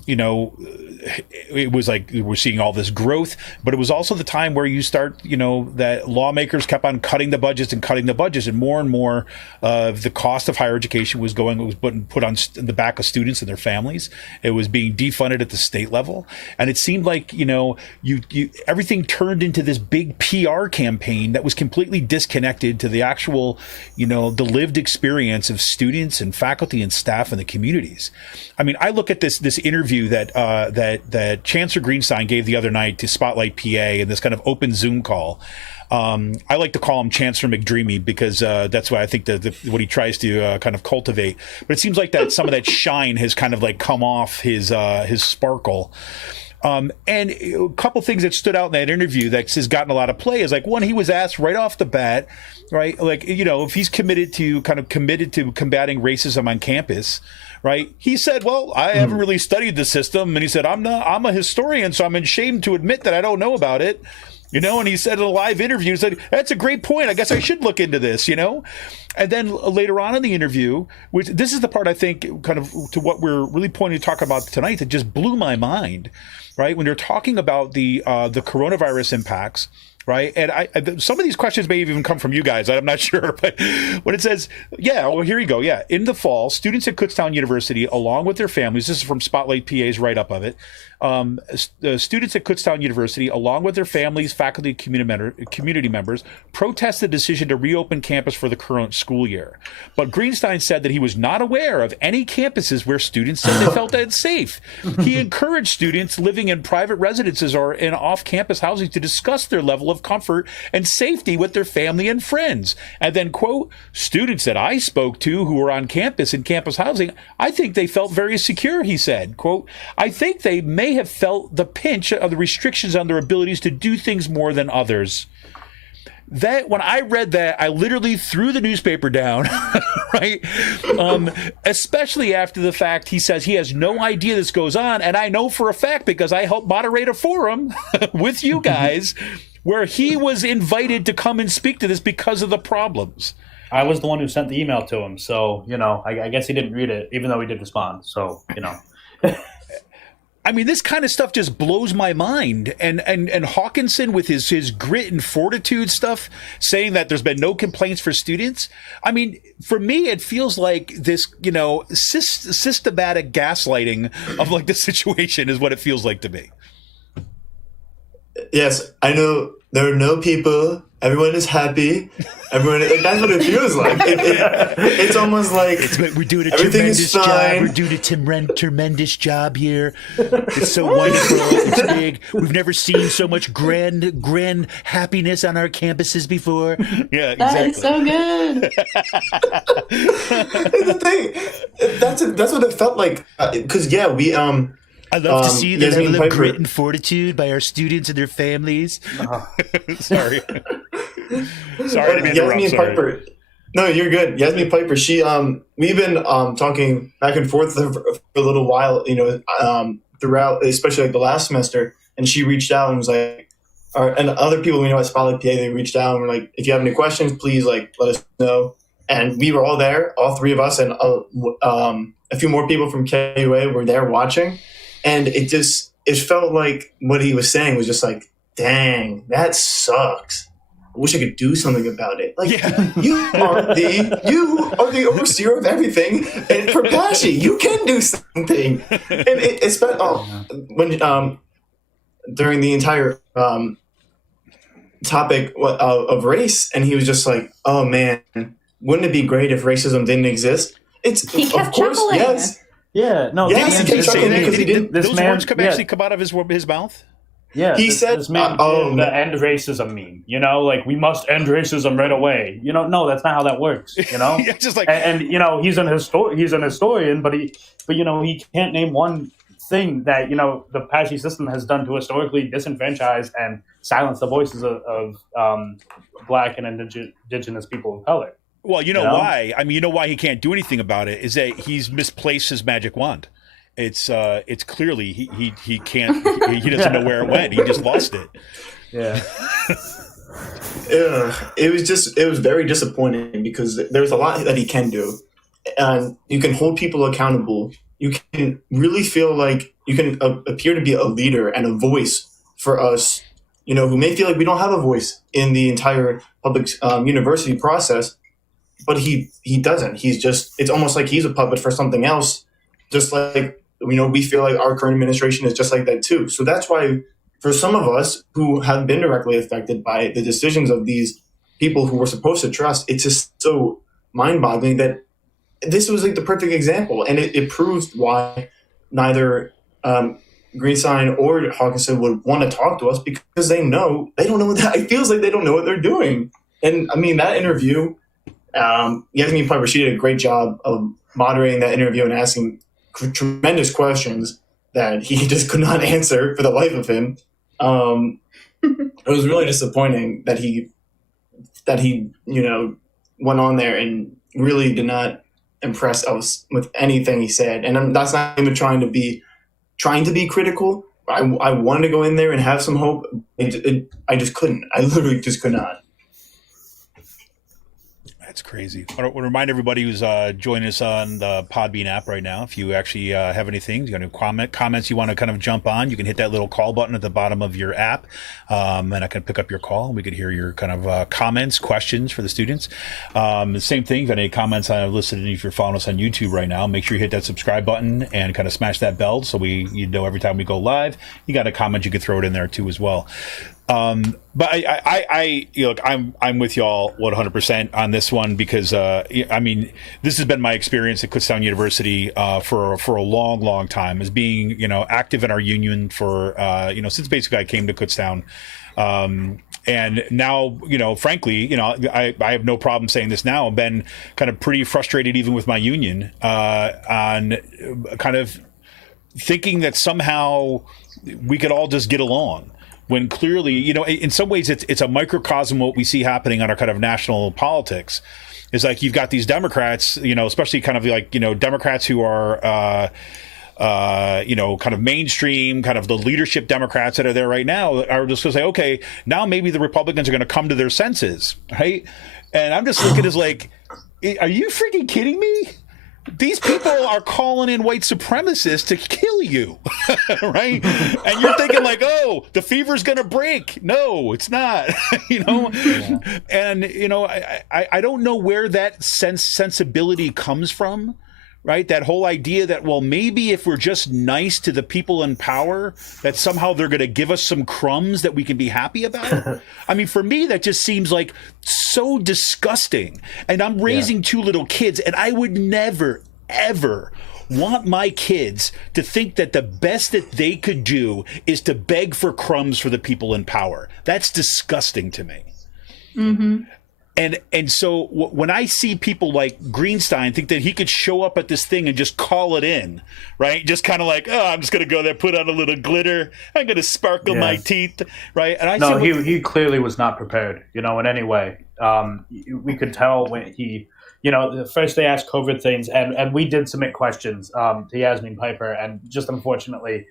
it was like we're seeing all this growth, but it was also the time where you start, that lawmakers kept on cutting the budgets, and more of the cost of higher education was put on the back of students and their families. It was being defunded at the state level, and it seemed like everything turned into this big PR campaign that was completely disconnected to the actual, the lived experience of students and faculty and staff in the communities. I mean, I look at this interview that Chancellor Greenstein gave the other night to Spotlight PA in this kind of open Zoom call. I like to call him Chancellor McDreamy because that's what I think what he tries to kind of cultivate. But it seems like that some of that shine has kind of come off his sparkle. And a couple things that stood out in that interview that has gotten a lot of play is one, he was asked right off the bat, right? If he's committed to combating racism on campus, right? He said, well, I haven't really studied the system. And he said, I'm a historian, so I'm ashamed to admit that I don't know about it. And he said in a live interview, he said, that's a great point. I guess I should look into this, And then later on in the interview, which this is the part I think kind of to what we're really pointing to talk about tonight that just blew my mind, right? When you're talking about the coronavirus impacts, right? And some of these questions may even come from you guys. I'm not sure, but when it says, here you go. Yeah. In the fall, students at Kutztown University, along with their families, this is from Spotlight PA's write-up of it, students at Kutztown University, along with their families, faculty, community members, protest the decision to reopen campus for the current school year. But Greenstein said that he was not aware of any campuses where students said they felt unsafe. He encouraged students living in private residences or in off-campus housing to discuss their level of comfort and safety with their family and friends. And then, quote, students that I spoke to who were on campus in campus housing, I think they felt very secure, he said. Quote, I think they may have felt the pinch of the restrictions on their abilities to do things more than others. That when I read that, I literally threw the newspaper down, right? Especially after the fact he says he has no idea this goes on. And I know for a fact because I helped moderate a forum with you guys where he was invited to come and speak to this because of the problems. I was the one who sent the email to him. So, I guess he didn't read it, even though he did respond. So, I mean, this kind of stuff just blows my mind. And Hawkinson with his grit and fortitude stuff, saying that there's been no complaints for students. I mean, for me, it feels like this, systematic gaslighting of like the situation is what it feels like to me. Yes, I know there are no people. Everyone is happy. That's what it feels like. It's almost like we're doing a everything tremendous is job. fine. We're doing a tremendous job here. It's so wonderful. It's big. We've never seen so much grand happiness on our campuses before. Yeah, That exactly. is so good. The thing, that's what it felt like. Because we I love to see the Yasmin level of Piper- grit and fortitude by our students and their families. Sorry. Sorry to be interrupted. Yasmin Piper. No, you're good. Yasmin Piper. She we've been talking back and forth for a little while. Throughout, especially like the last semester, and she reached out and was like, and other people we know at Spotlight PA, they reached out and were like, if you have any questions, please like let us know. And we were all there, all three of us, and a few more people from KUA were there watching. And it felt like what he was saying was just like, dang, that sucks. I wish I could do something about it. Like, you are the overseer of everything. And for Pashi, you can do something. And it's been, when, during the entire topic of race, and he was just like, oh man, wouldn't it be great if racism didn't exist? He kept of course, chuckling. yes. Yeah, no. Yes, this he man- kept chuckling because he didn't. This Those man, words actually come out of his mouth? Yeah, He said, this man did the end racism meme. Like we must end racism right away. No, that's not how that works. Yeah, just like and he's an historian, but he can't name one thing that the Apache system has done to historically disenfranchise and silence the voices of Black and indigenous people of color. Well, you know why? I mean, you know why he can't do anything about it is that he's misplaced his magic wand. It's clearly he can't. He doesn't know where it went. He just lost it. Yeah. It was very disappointing because there's a lot that he can do, and you can hold people accountable. You can really feel like you can appear to be a leader and a voice for us, who may feel like we don't have a voice in the entire public university process. But he doesn't. It's almost like he's a puppet for something else, just like, we feel like our current administration is just like that too. So that's why for some of us who have been directly affected by the decisions of these people who we're supposed to trust, it's just so mind-boggling that this was like the perfect example. And it proves why neither Greenstein or Hawkinson would want to talk to us, because they don't know it feels like they don't know what they're doing. And I mean, that interview, Yasmin Piper, she did a great job of moderating that interview and asking tremendous questions that he just could not answer for the life of him. It was really disappointing that he went on there and really did not impress us with anything he said. And that's not even trying to be critical. I wanted to go in there and have some hope. I just couldn't. I literally just could not. That's crazy. I want to remind everybody who's joining us on the Podbean app right now, if you actually have anything, you got any comments you want to kind of jump on, you can hit that little call button at the bottom of your app, and I can pick up your call, and we could hear your kind of comments, questions for the students. The same thing, if you have any comments I've listed, if you're following us on YouTube right now, make sure you hit that subscribe button and kind of smash that bell so you know every time we go live. You got a comment, you could throw it in there too as well. But I look, I'm with y'all 100% on this one because, I mean, this has been my experience at Kutztown University, for a long time as being, active in our union for, since basically I came to Kutztown. And now, frankly, I have no problem saying this now. I've been kind of pretty frustrated even with my union, on kind of thinking that somehow we could all just get along. When clearly, in some ways it's a microcosm of what we see happening on our kind of national politics. Is like you've got these Democrats, especially kind of like, Democrats who are, kind of mainstream, kind of the leadership Democrats that are there right now are just going to say, okay, now maybe the Republicans are going to come to their senses, right? And I'm just looking as like, are you freaking kidding me? These people are calling in white supremacists to kill kill you, right? And you're thinking like, oh, the fever's going to break. No, it's not, And, I don't know where that sensibility comes from. Right? That whole idea that, well, maybe if we're just nice to the people in power, that somehow they're going to give us some crumbs that we can be happy about. I mean, for me, that just seems like so disgusting. And I'm raising two little kids, and I would never, ever want my kids to think that the best that they could do is to beg for crumbs for the people in power. That's disgusting to me. Mm-hmm. And so when I see people like Greenstein think that he could show up at this thing and just call it in, right? Just kind of like, oh, I'm just going to go there, put on a little glitter. I'm going to sparkle my teeth, right? And he clearly was not prepared, in any way. We could tell when he, first they asked COVID things, and we did submit questions to Yasmin Piper, and just unfortunately,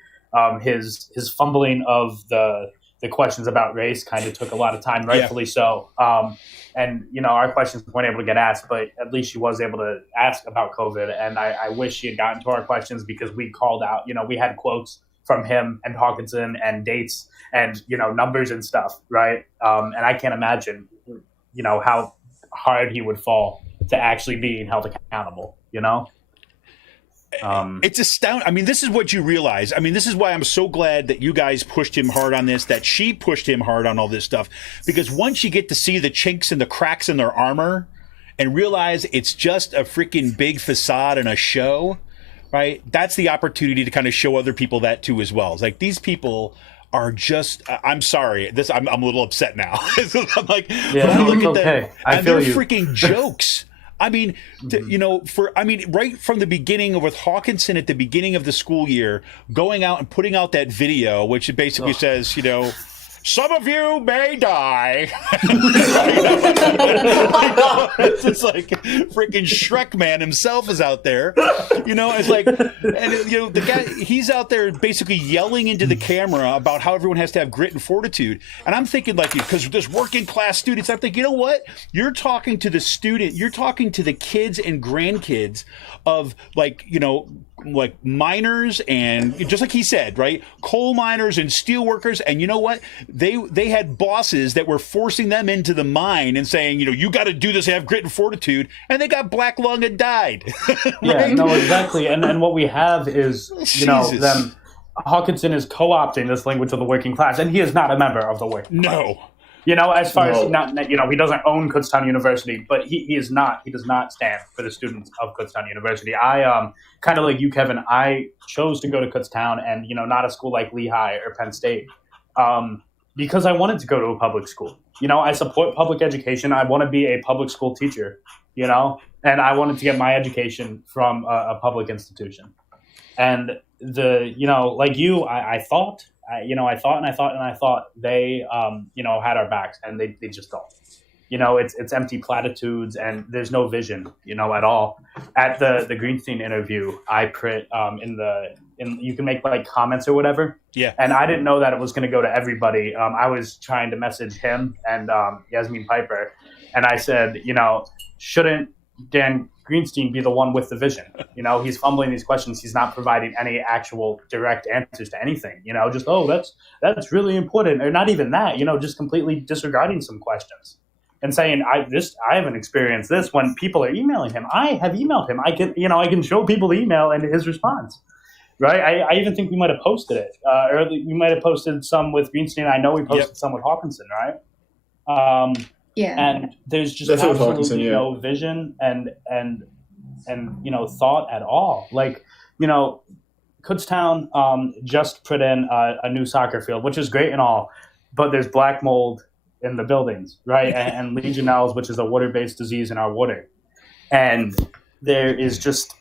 his fumbling of the questions about race kind of took a lot of time, rightfully so. And, our questions weren't able to get asked, but at least she was able to ask about COVID. And I wish she had gotten to our questions because we called out, we had quotes from him and Hawkinson and dates and, numbers and stuff, right? And I can't imagine, how hard he would fall to actually being held accountable, It's astounding. I mean, this is what you realize. I mean, this is why I'm so glad that you guys pushed him hard on this, that she pushed him hard on all this stuff. Because once you get to see the chinks and the cracks in their armor and realize it's just a freaking big facade and a show, right? That's the opportunity to kind of show other people that too as well. It's like these people are just, I'm sorry, I'm a little upset now. I'm like, okay. I feel they're freaking jokes. I mean, right from the beginning with Hawkinson at the beginning of the school year, going out and putting out that video, which basically says, some of you may die. It's just like freaking Shrek Man himself is out there. It's like, and the guy, he's out there basically yelling into the camera about how everyone has to have grit and fortitude. And I'm thinking like, because there's working class students, I'm thinking, you know what? You're talking to the student, you're talking to the kids and grandkids of like miners and just like he said, right? Coal miners and steel workers. And you know what? They had bosses that were forcing them into the mine and saying, you got to do this, have grit and fortitude. And they got black lung and died. Right? Yeah, no, exactly. And what we have is, them. Hawkinson is co-opting this language of the working class, and he is not a member of the working class. No. As far as he doesn't own Kutztown University, but he does not stand for the students of Kutztown University. I kind of like you, Kevin, I chose to go to Kutztown and not a school like Lehigh or Penn State, because I wanted to go to a public school. I support public education. I want to be a public school teacher, and I wanted to get my education from a public institution. And like you, I thought they, had our backs, and they just don't. It's empty platitudes, and there's no vision, at all. At the Greenstein interview, I put you can make like comments or whatever. Yeah. And I didn't know that it was going to go to everybody. I was trying to message him and Yasmin Piper, and I said, shouldn't Dan Greenstein be the one with the vision? He's fumbling these questions. He's not providing any actual direct answers to anything. Just, that's really important, or not even that. Just completely disregarding some questions and saying, I haven't experienced this when people are emailing him. I have emailed him. I can show people the email and his response. Right. I even think we might have posted it. Or we might have posted some with Greenstein. I know we posted some with Hawkinson, right? Yeah. And there's just absolutely no vision and thought at all. Like, Kutztown just put in a new soccer field, which is great and all, but there's black mold in the buildings, right? and Legionellas, which is a water-based disease in our water. And there is just,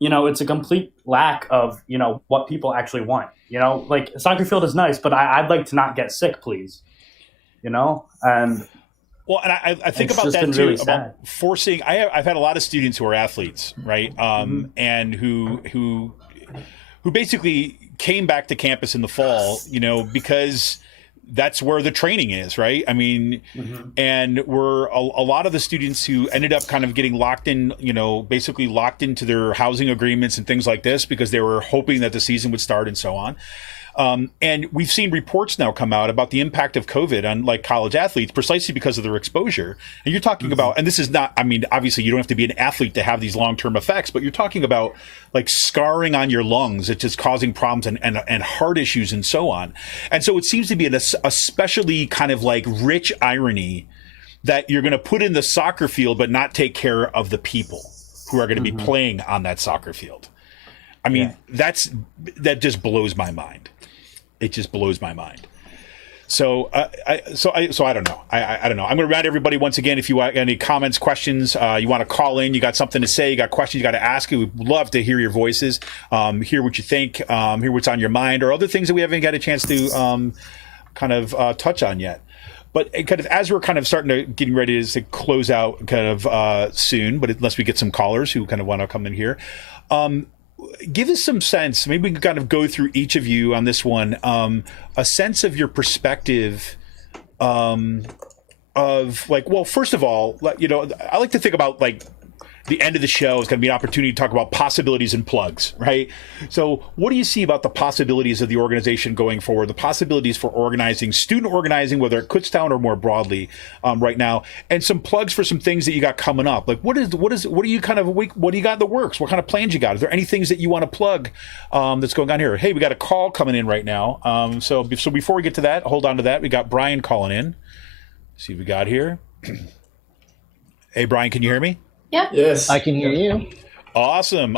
it's a complete lack of, what people actually want. Like a soccer field is nice, but I'd like to not get sick, please. And well, and I think about that too, really about forcing. I've had a lot of students who are athletes, right, and who basically came back to campus in the fall, because that's where the training is, right? I mean, and we're a lot of the students who ended up kind of getting locked in, basically locked into their housing agreements and things like this because they were hoping that the season would start and so on. And we've seen reports now come out about the impact of COVID on like college athletes precisely because of their exposure. And you're talking about, and this is not, I mean, obviously you don't have to be an athlete to have these long-term effects, but you're talking about like scarring on your lungs. It's just causing problems and heart issues and so on. And so it seems to be an especially kind of like rich irony that you're going to put in the soccer field, but not take care of the people who are going to be playing on that soccer field. I mean, that just blows my mind. It just blows my mind. So I don't know. I don't know. I'm going to remind everybody once again, if you want any comments, questions, you want to call in, you got something to say, you got questions you got to ask, we'd love to hear your voices, hear what you think, hear what's on your mind, or other things that we haven't got a chance to kind of touch on yet. But kind of as we're kind of getting ready to close out kind of soon, but unless we get some callers who kind of want to come in here, give us some sense. Maybe we can kind of go through each of you on this one, a sense of your perspective of like, well, first of all, I like to think about like the end of the show is going to be an opportunity to talk about possibilities and plugs, right? So what do you see about the possibilities of the organization going forward, the possibilities for organizing, student organizing, whether at Kutztown or more broadly right now, and some plugs for some things that you got coming up? Like what do you got in the works? What kind of plans you got? Is there any things that you want to plug that's going on here? Hey, we got a call coming in right now. So before we get to that, hold on to that. We got Brian calling in. Let's see what we got here. Hey, Brian, can you hear me? Yep. Yes. I can hear you. Awesome.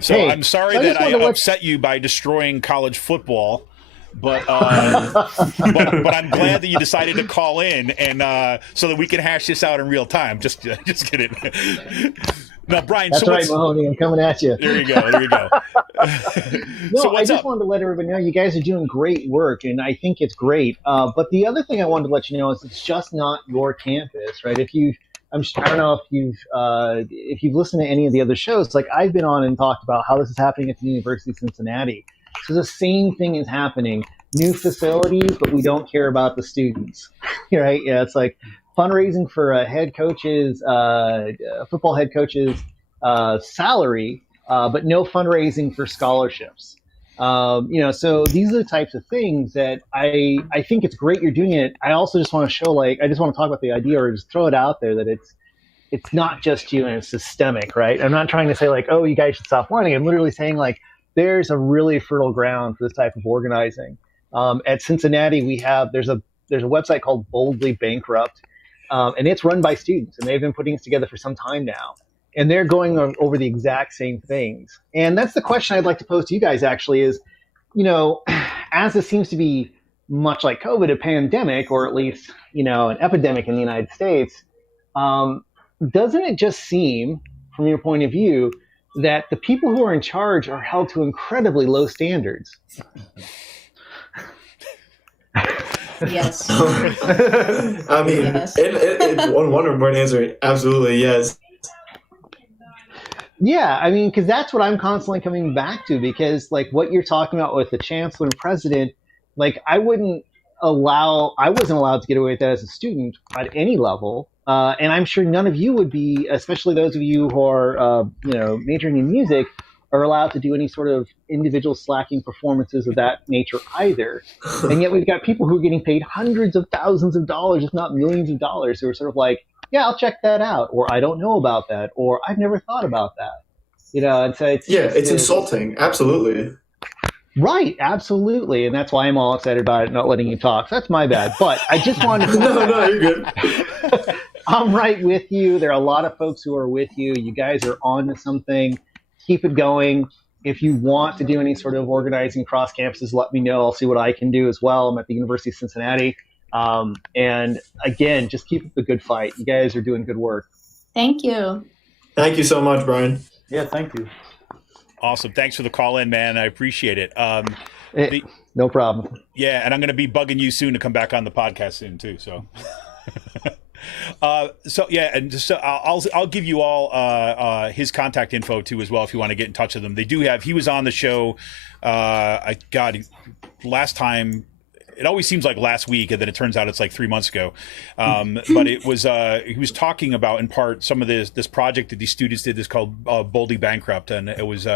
So hey, I'm sorry that I upset you by destroying college football, but but I'm glad that you decided to call in and so that we can hash this out in real time. Just kidding. Now, Brian. That's right, Mahoney. I'm coming at you. There you go. No, so I just wanted to let everybody know you guys are doing great work, and I think it's great. But the other thing I wanted to let you know is it's just not your campus, right? I don't know if you've listened to any of the other shows. Like I've been on and talked about how this is happening at the University of Cincinnati. So the same thing is happening. New facilities, but we don't care about the students, right? Yeah, it's like fundraising for a football head coach's salary, but no fundraising for scholarships. So these are the types of things that I think it's great you're doing it. I also just want to show, I just want to talk about the idea or just throw it out there that it's not just you and it's systemic, right? I'm not trying to say oh, you guys should stop learning. I'm literally saying there's a really fertile ground for this type of organizing. At Cincinnati, there's a website called Boldly Bankrupt, and it's run by students, and they've been putting this together for some time now. And they're going over the exact same things. And that's the question I'd like to pose to you guys actually is, as this seems to be much like COVID, a pandemic, or at least, an epidemic in the United States, doesn't it just seem, from your point of view, that the people who are in charge are held to incredibly low standards? Yes. I mean, yes. It's one word answer, absolutely yes. Yeah, I mean, because that's what I'm constantly coming back to, because what you're talking about with the chancellor and president, I wasn't allowed to get away with that as a student at any level. And I'm sure none of you would be, especially those of you who are, majoring in music, are allowed to do any sort of individual slacking performances of that nature either. And yet we've got people who are getting paid hundreds of thousands of dollars, if not millions of dollars, who are sort of yeah, I'll check that out, or I don't know about that, or I've never thought about that. And so it's insulting. Absolutely. Right. Absolutely. And that's why I'm all excited about it, not letting you talk. So that's my bad. But I just wanted to No, you're good. I'm right with you. There are a lot of folks who are with you. You guys are on to something. Keep it going. If you want to do any sort of organizing cross campuses, let me know. I'll see what I can do as well. I'm at the University of Cincinnati. And again, just keep up the good fight. You guys are doing good work. Thank you. Thank you so much, Brian. Yeah, thank you. Awesome. Thanks for the call in, man. I appreciate it. No problem. Yeah, and I'm going to be bugging you soon to come back on the podcast soon too. So, I'll give you all his contact info too as well if you want to get in touch with him. They do have. He was on the show. Last time. it always seems like last week, and then it turns out it's like 3 months ago. But it was he was talking about in part some of this project that these students did. This called Boldly Bankrupt, and it was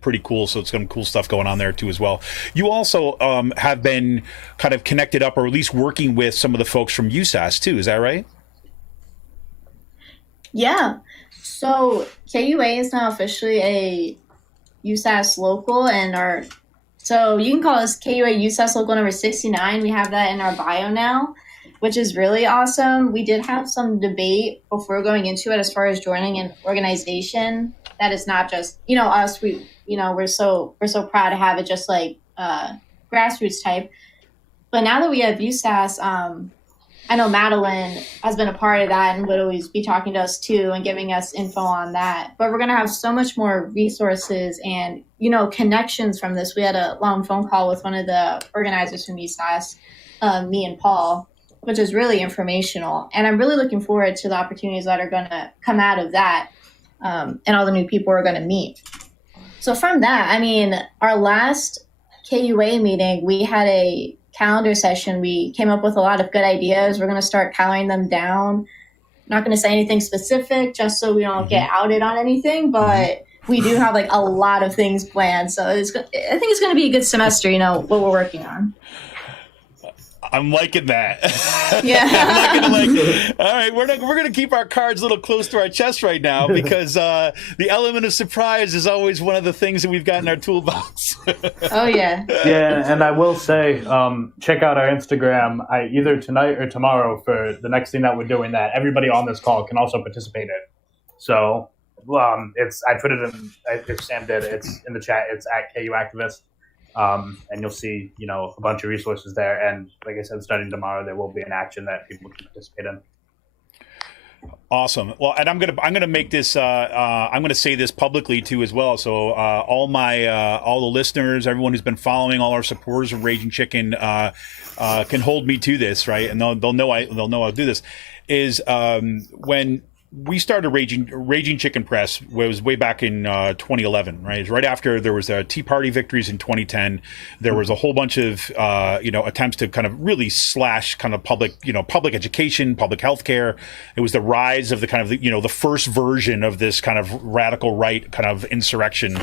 pretty cool. So it's some cool stuff going on there too as well. You also have been kind of connected up, or at least working with some of the folks from USass too. Is that right? Yeah. So KUA is now officially a USass local, and so you can call us KUA USass local number 69. We have that in our bio now, which is really awesome. We did have some debate before going into it as far as joining an organization that is not just, us. We're so proud to have it just like grassroots type. But now that we have USass, I know Madeline has been a part of that and would always be talking to us too and giving us info on that. But we're going to have so much more resources and, connections from this. We had a long phone call with one of the organizers from USass, me and Paul, which is really informational. And I'm really looking forward to the opportunities that are going to come out of that and all the new people we're going to meet. So from that, our last KUA meeting, we had a calendar session. We came up with a lot of good ideas. We're going to start caloring them down. Not going to say anything specific just so we don't get outed on anything, but we do have like a lot of things planned. So I think it's going to be a good semester, what we're working on. I'm liking that. Yeah. I'm liking all right, we're going to keep our cards a little close to our chest right now because the element of surprise is always one of the things that we've got in our toolbox. Oh, yeah. Yeah, and I will say, check out our Instagram either tonight or tomorrow for the next thing that we're doing that everybody on this call can also participate in. So I put it in, if Sam did, it's in the chat, it's at KU Activist. And you'll see, a bunch of resources there. And like I said, starting tomorrow, there will be an action that people can participate in. Awesome. Well, and I'm gonna make this. I'm gonna say this publicly too as well. So all the listeners, everyone who's been following, all our supporters of Raging Chicken can hold me to this, right? And they'll know I'll do this. Is when we started Raging Chicken Press was way back in 2011, right? It was right after there was Tea Party victories in 2010. There was a whole bunch of attempts to kind of really slash kind of public education, public health care. It was the rise of the kind of the first version of this kind of radical right kind of insurrection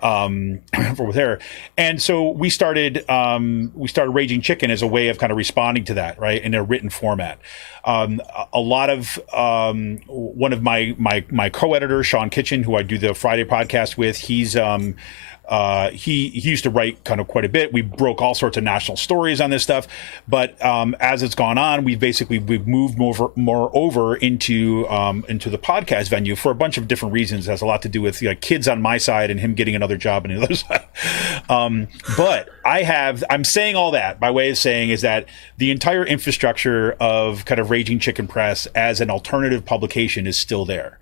over there. And so we started Raging Chicken as a way of kind of responding to that, right, in a written format. A lot of one of my co-editor, Sean Kitchen, who I do the Friday podcast with, he's he used to write kind of quite a bit. We broke all sorts of national stories on this stuff, but as it's gone on, we've moved more over into the podcast venue for a bunch of different reasons. It has a lot to do with kids on my side and him getting another job on the other side. But I'm saying all that by way of saying is that the entire infrastructure of kind of Raging Chicken Press as an alternative publication is still there.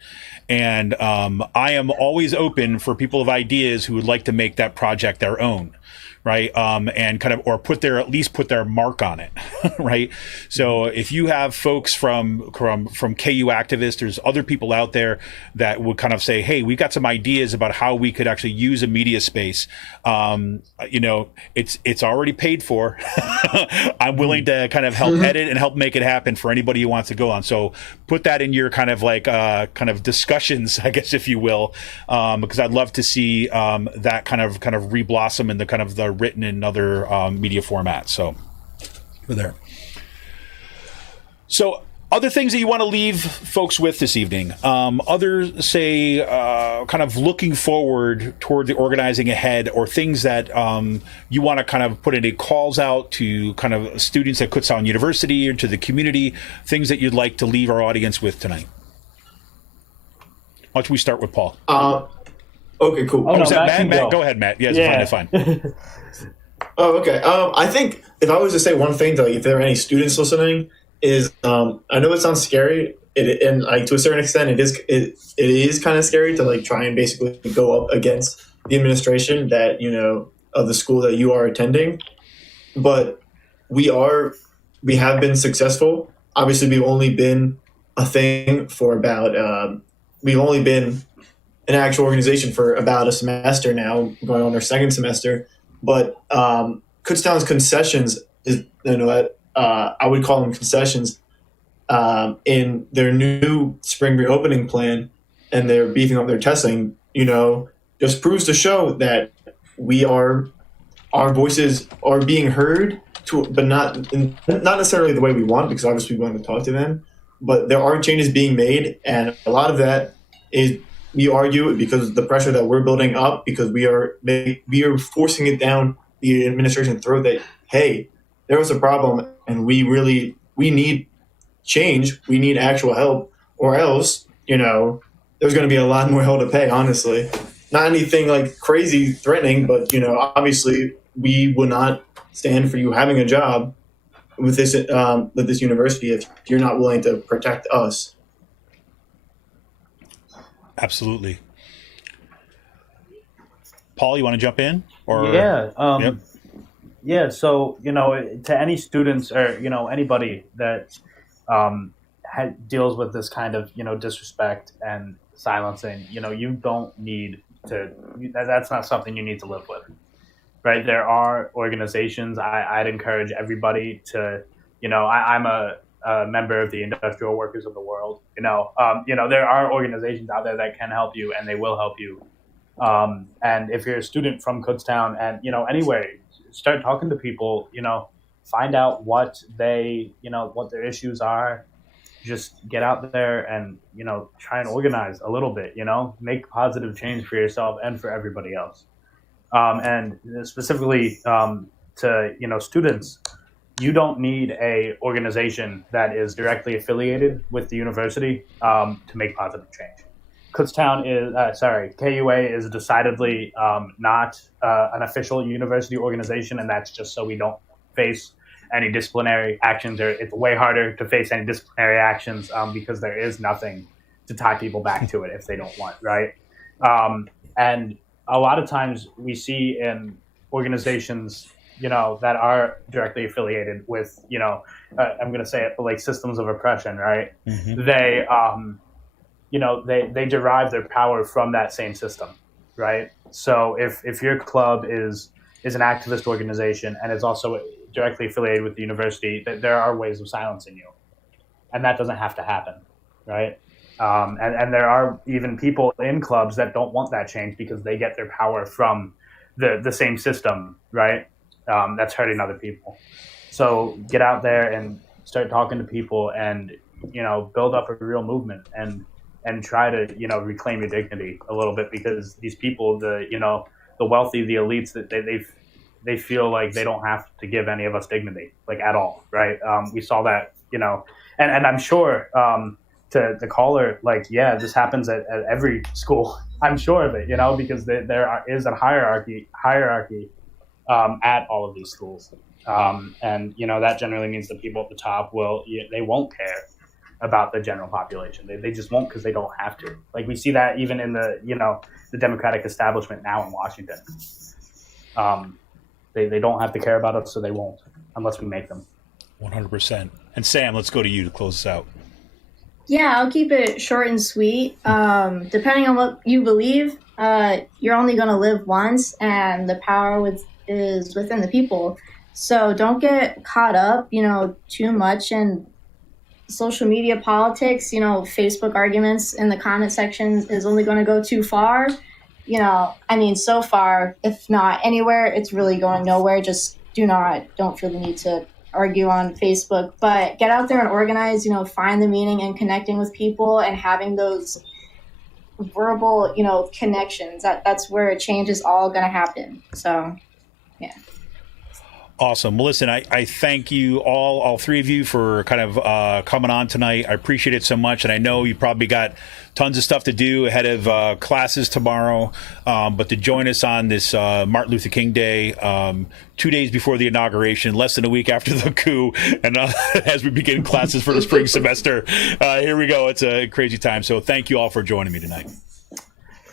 And I am always open for people of ideas who would like to make that project their own, right? And kind of, or at least put their mark on it, right? So if you have folks from KU Activist, there's other people out there that would kind of say, hey, we've got some ideas about how we could actually use a media space. It's already paid for. I'm willing to kind of help edit and help make it happen for anybody who wants to go on. So put that in your kind of kind of discussions, I guess, if you will, because I'd love to see that kind of re-blossom in the kind of the written and other media formats. So we're there. So other things that you want to leave folks with this evening, others say kind of looking forward toward the organizing ahead, or things that you want to kind of put any calls out to kind of students at Kutztown University or to the community, things that you'd like to leave our audience with tonight. Why don't we start with Paul? Okay, cool. Oh, no, Matt, go ahead, Matt. Yes, yeah. Fine. Oh, okay. I think if I was to say one thing, to, if there are any students listening, is I know it sounds scary, and to a certain extent, it is kind of scary to try and basically go up against the administration that of the school that you are attending. But we have been successful. Obviously, we've only been a thing for about we've only been an actual organization for about a semester now, going on our second semester. But Kutztown's concessions I would call them concessions in their new spring reopening plan, and they're beefing up their testing, just proves to show that our voices are being heard, but not necessarily the way we want, because obviously we want to talk to them. But there are changes being made, and a lot of that is, we argue, because of the pressure that we're building up, because we are forcing it down the administration's throat that, hey, there was a problem, and we need change. We need actual help, or else, there's going to be a lot more hell to pay, honestly. Not anything like crazy threatening, but, obviously we will not stand for you having a job with this university if you're not willing to protect us. Absolutely. Paul, you want to jump in? Or Yeah. Yeah. So, to any students or, anybody that deals with this kind of, disrespect and silencing, you don't need to, that's not something you need to live with, right? There are organizations. I'd encourage everybody to, I'm a member of the Industrial Workers of the World. There are organizations out there that can help you, and they will help you. And if you're a student from Kutztown, and anywhere, start talking to people. Find out what what their issues are. Just get out there and try and organize a little bit. Make positive change for yourself and for everybody else. And specifically to students. You don't need a organization that is directly affiliated with the university to make positive change. Kutztown KUA is decidedly not an official university organization, and that's just so we don't face any disciplinary actions, or it's way harder to face any disciplinary actions because there is nothing to tie people back to it if they don't want, right? And a lot of times we see in organizations that are directly affiliated with, I'm going to say it, but like systems of oppression, right? Mm-hmm. They derive their power from that same system, right? So if your club is an activist organization and is also directly affiliated with the university, there are ways of silencing you, and that doesn't have to happen, right? And there are even people in clubs that don't want that change because they get their power from the same system, right? That's hurting other people. So get out there and start talking to people, and build up a real movement, and try to reclaim your dignity a little bit, because these people, the wealthy, the elites, that they feel like they don't have to give any of us dignity, like, at all, right? We saw that, and I'm sure to the caller, like, yeah, this happens at every school. I'm sure of it, because there is a hierarchy at all of these schools. And that generally means the people at the top they won't care about the general population. They just won't, because they don't have to. Like, we see that even in the Democratic establishment now in Washington. They don't have to care about us, so they won't, unless we make them. 100%. And Sam, let's go to you to close this out. Yeah, I'll keep it short and sweet. Depending on what you believe, you're only going to live once, and the power is within the people. So don't get caught up, too much in social media politics. Facebook arguments in the comment sections is only going to go too far. So far, if not anywhere, it's really going nowhere. Just don't feel the need to argue on Facebook, but get out there and organize, find the meaning in connecting with people and having those verbal, connections. That's where change is all going to happen. So, yeah. Awesome. Well, listen, I thank you all three of you, for kind of coming on tonight. I appreciate it so much. And I know you probably got tons of stuff to do ahead of classes tomorrow. But to join us on this Martin Luther King Day, 2 days before the inauguration, less than a week after the coup, and as we begin classes for the spring semester, here we go. It's a crazy time. So thank you all for joining me tonight.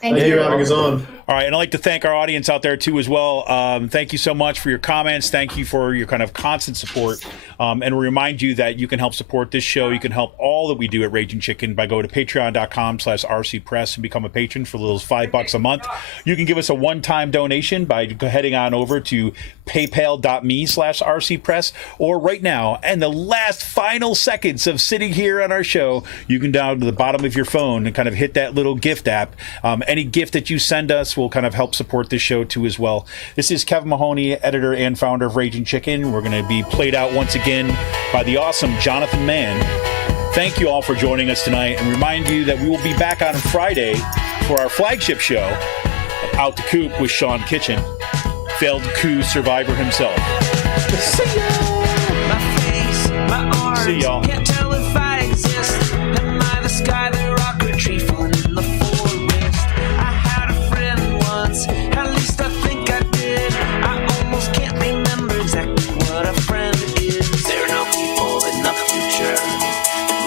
Thank Thank you you. for having us on. All right, and I'd like to thank our audience out there too as well. Thank you so much for your comments. Thank you for your kind of constant support. And remind you that you can help support this show. You can help all that we do at Raging Chicken by going to patreon.com/rcpress and become a patron for little $5 a month. You can give us a one-time donation by heading on over to paypal.me/rcpress, or right now, and the last final seconds of sitting here on our show, you can down to the bottom of your phone and kind of hit that little gift app. Any gift that you send us will kind of help support this show too as well. This is Kevin Mahoney, editor and founder of Raging Chicken. We're going to be played out once again by the awesome Jonathan Mann. Thank you all for joining us tonight, and remind you that we will be back on Friday for our flagship show, Out the Coop with Sean Kitchen, failed coup survivor himself. See ya! My face, my arms, See y'all. can't tell if I exist. Am I the sky, the rock, or tree falling in the forest? I had a friend once, at least I think I did. I almost can't remember exactly what a friend is. There are no people in the future.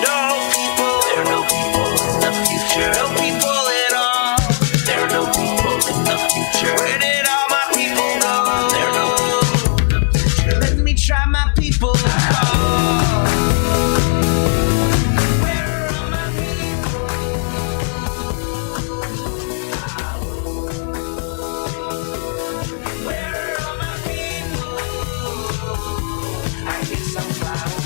No people. There are no people in the future. No people at all. There are no people in the future. Where did all my people go? There are no people in the future. Let me try my people to call. Where are all my people? Where are all my people? I guess I'll fly.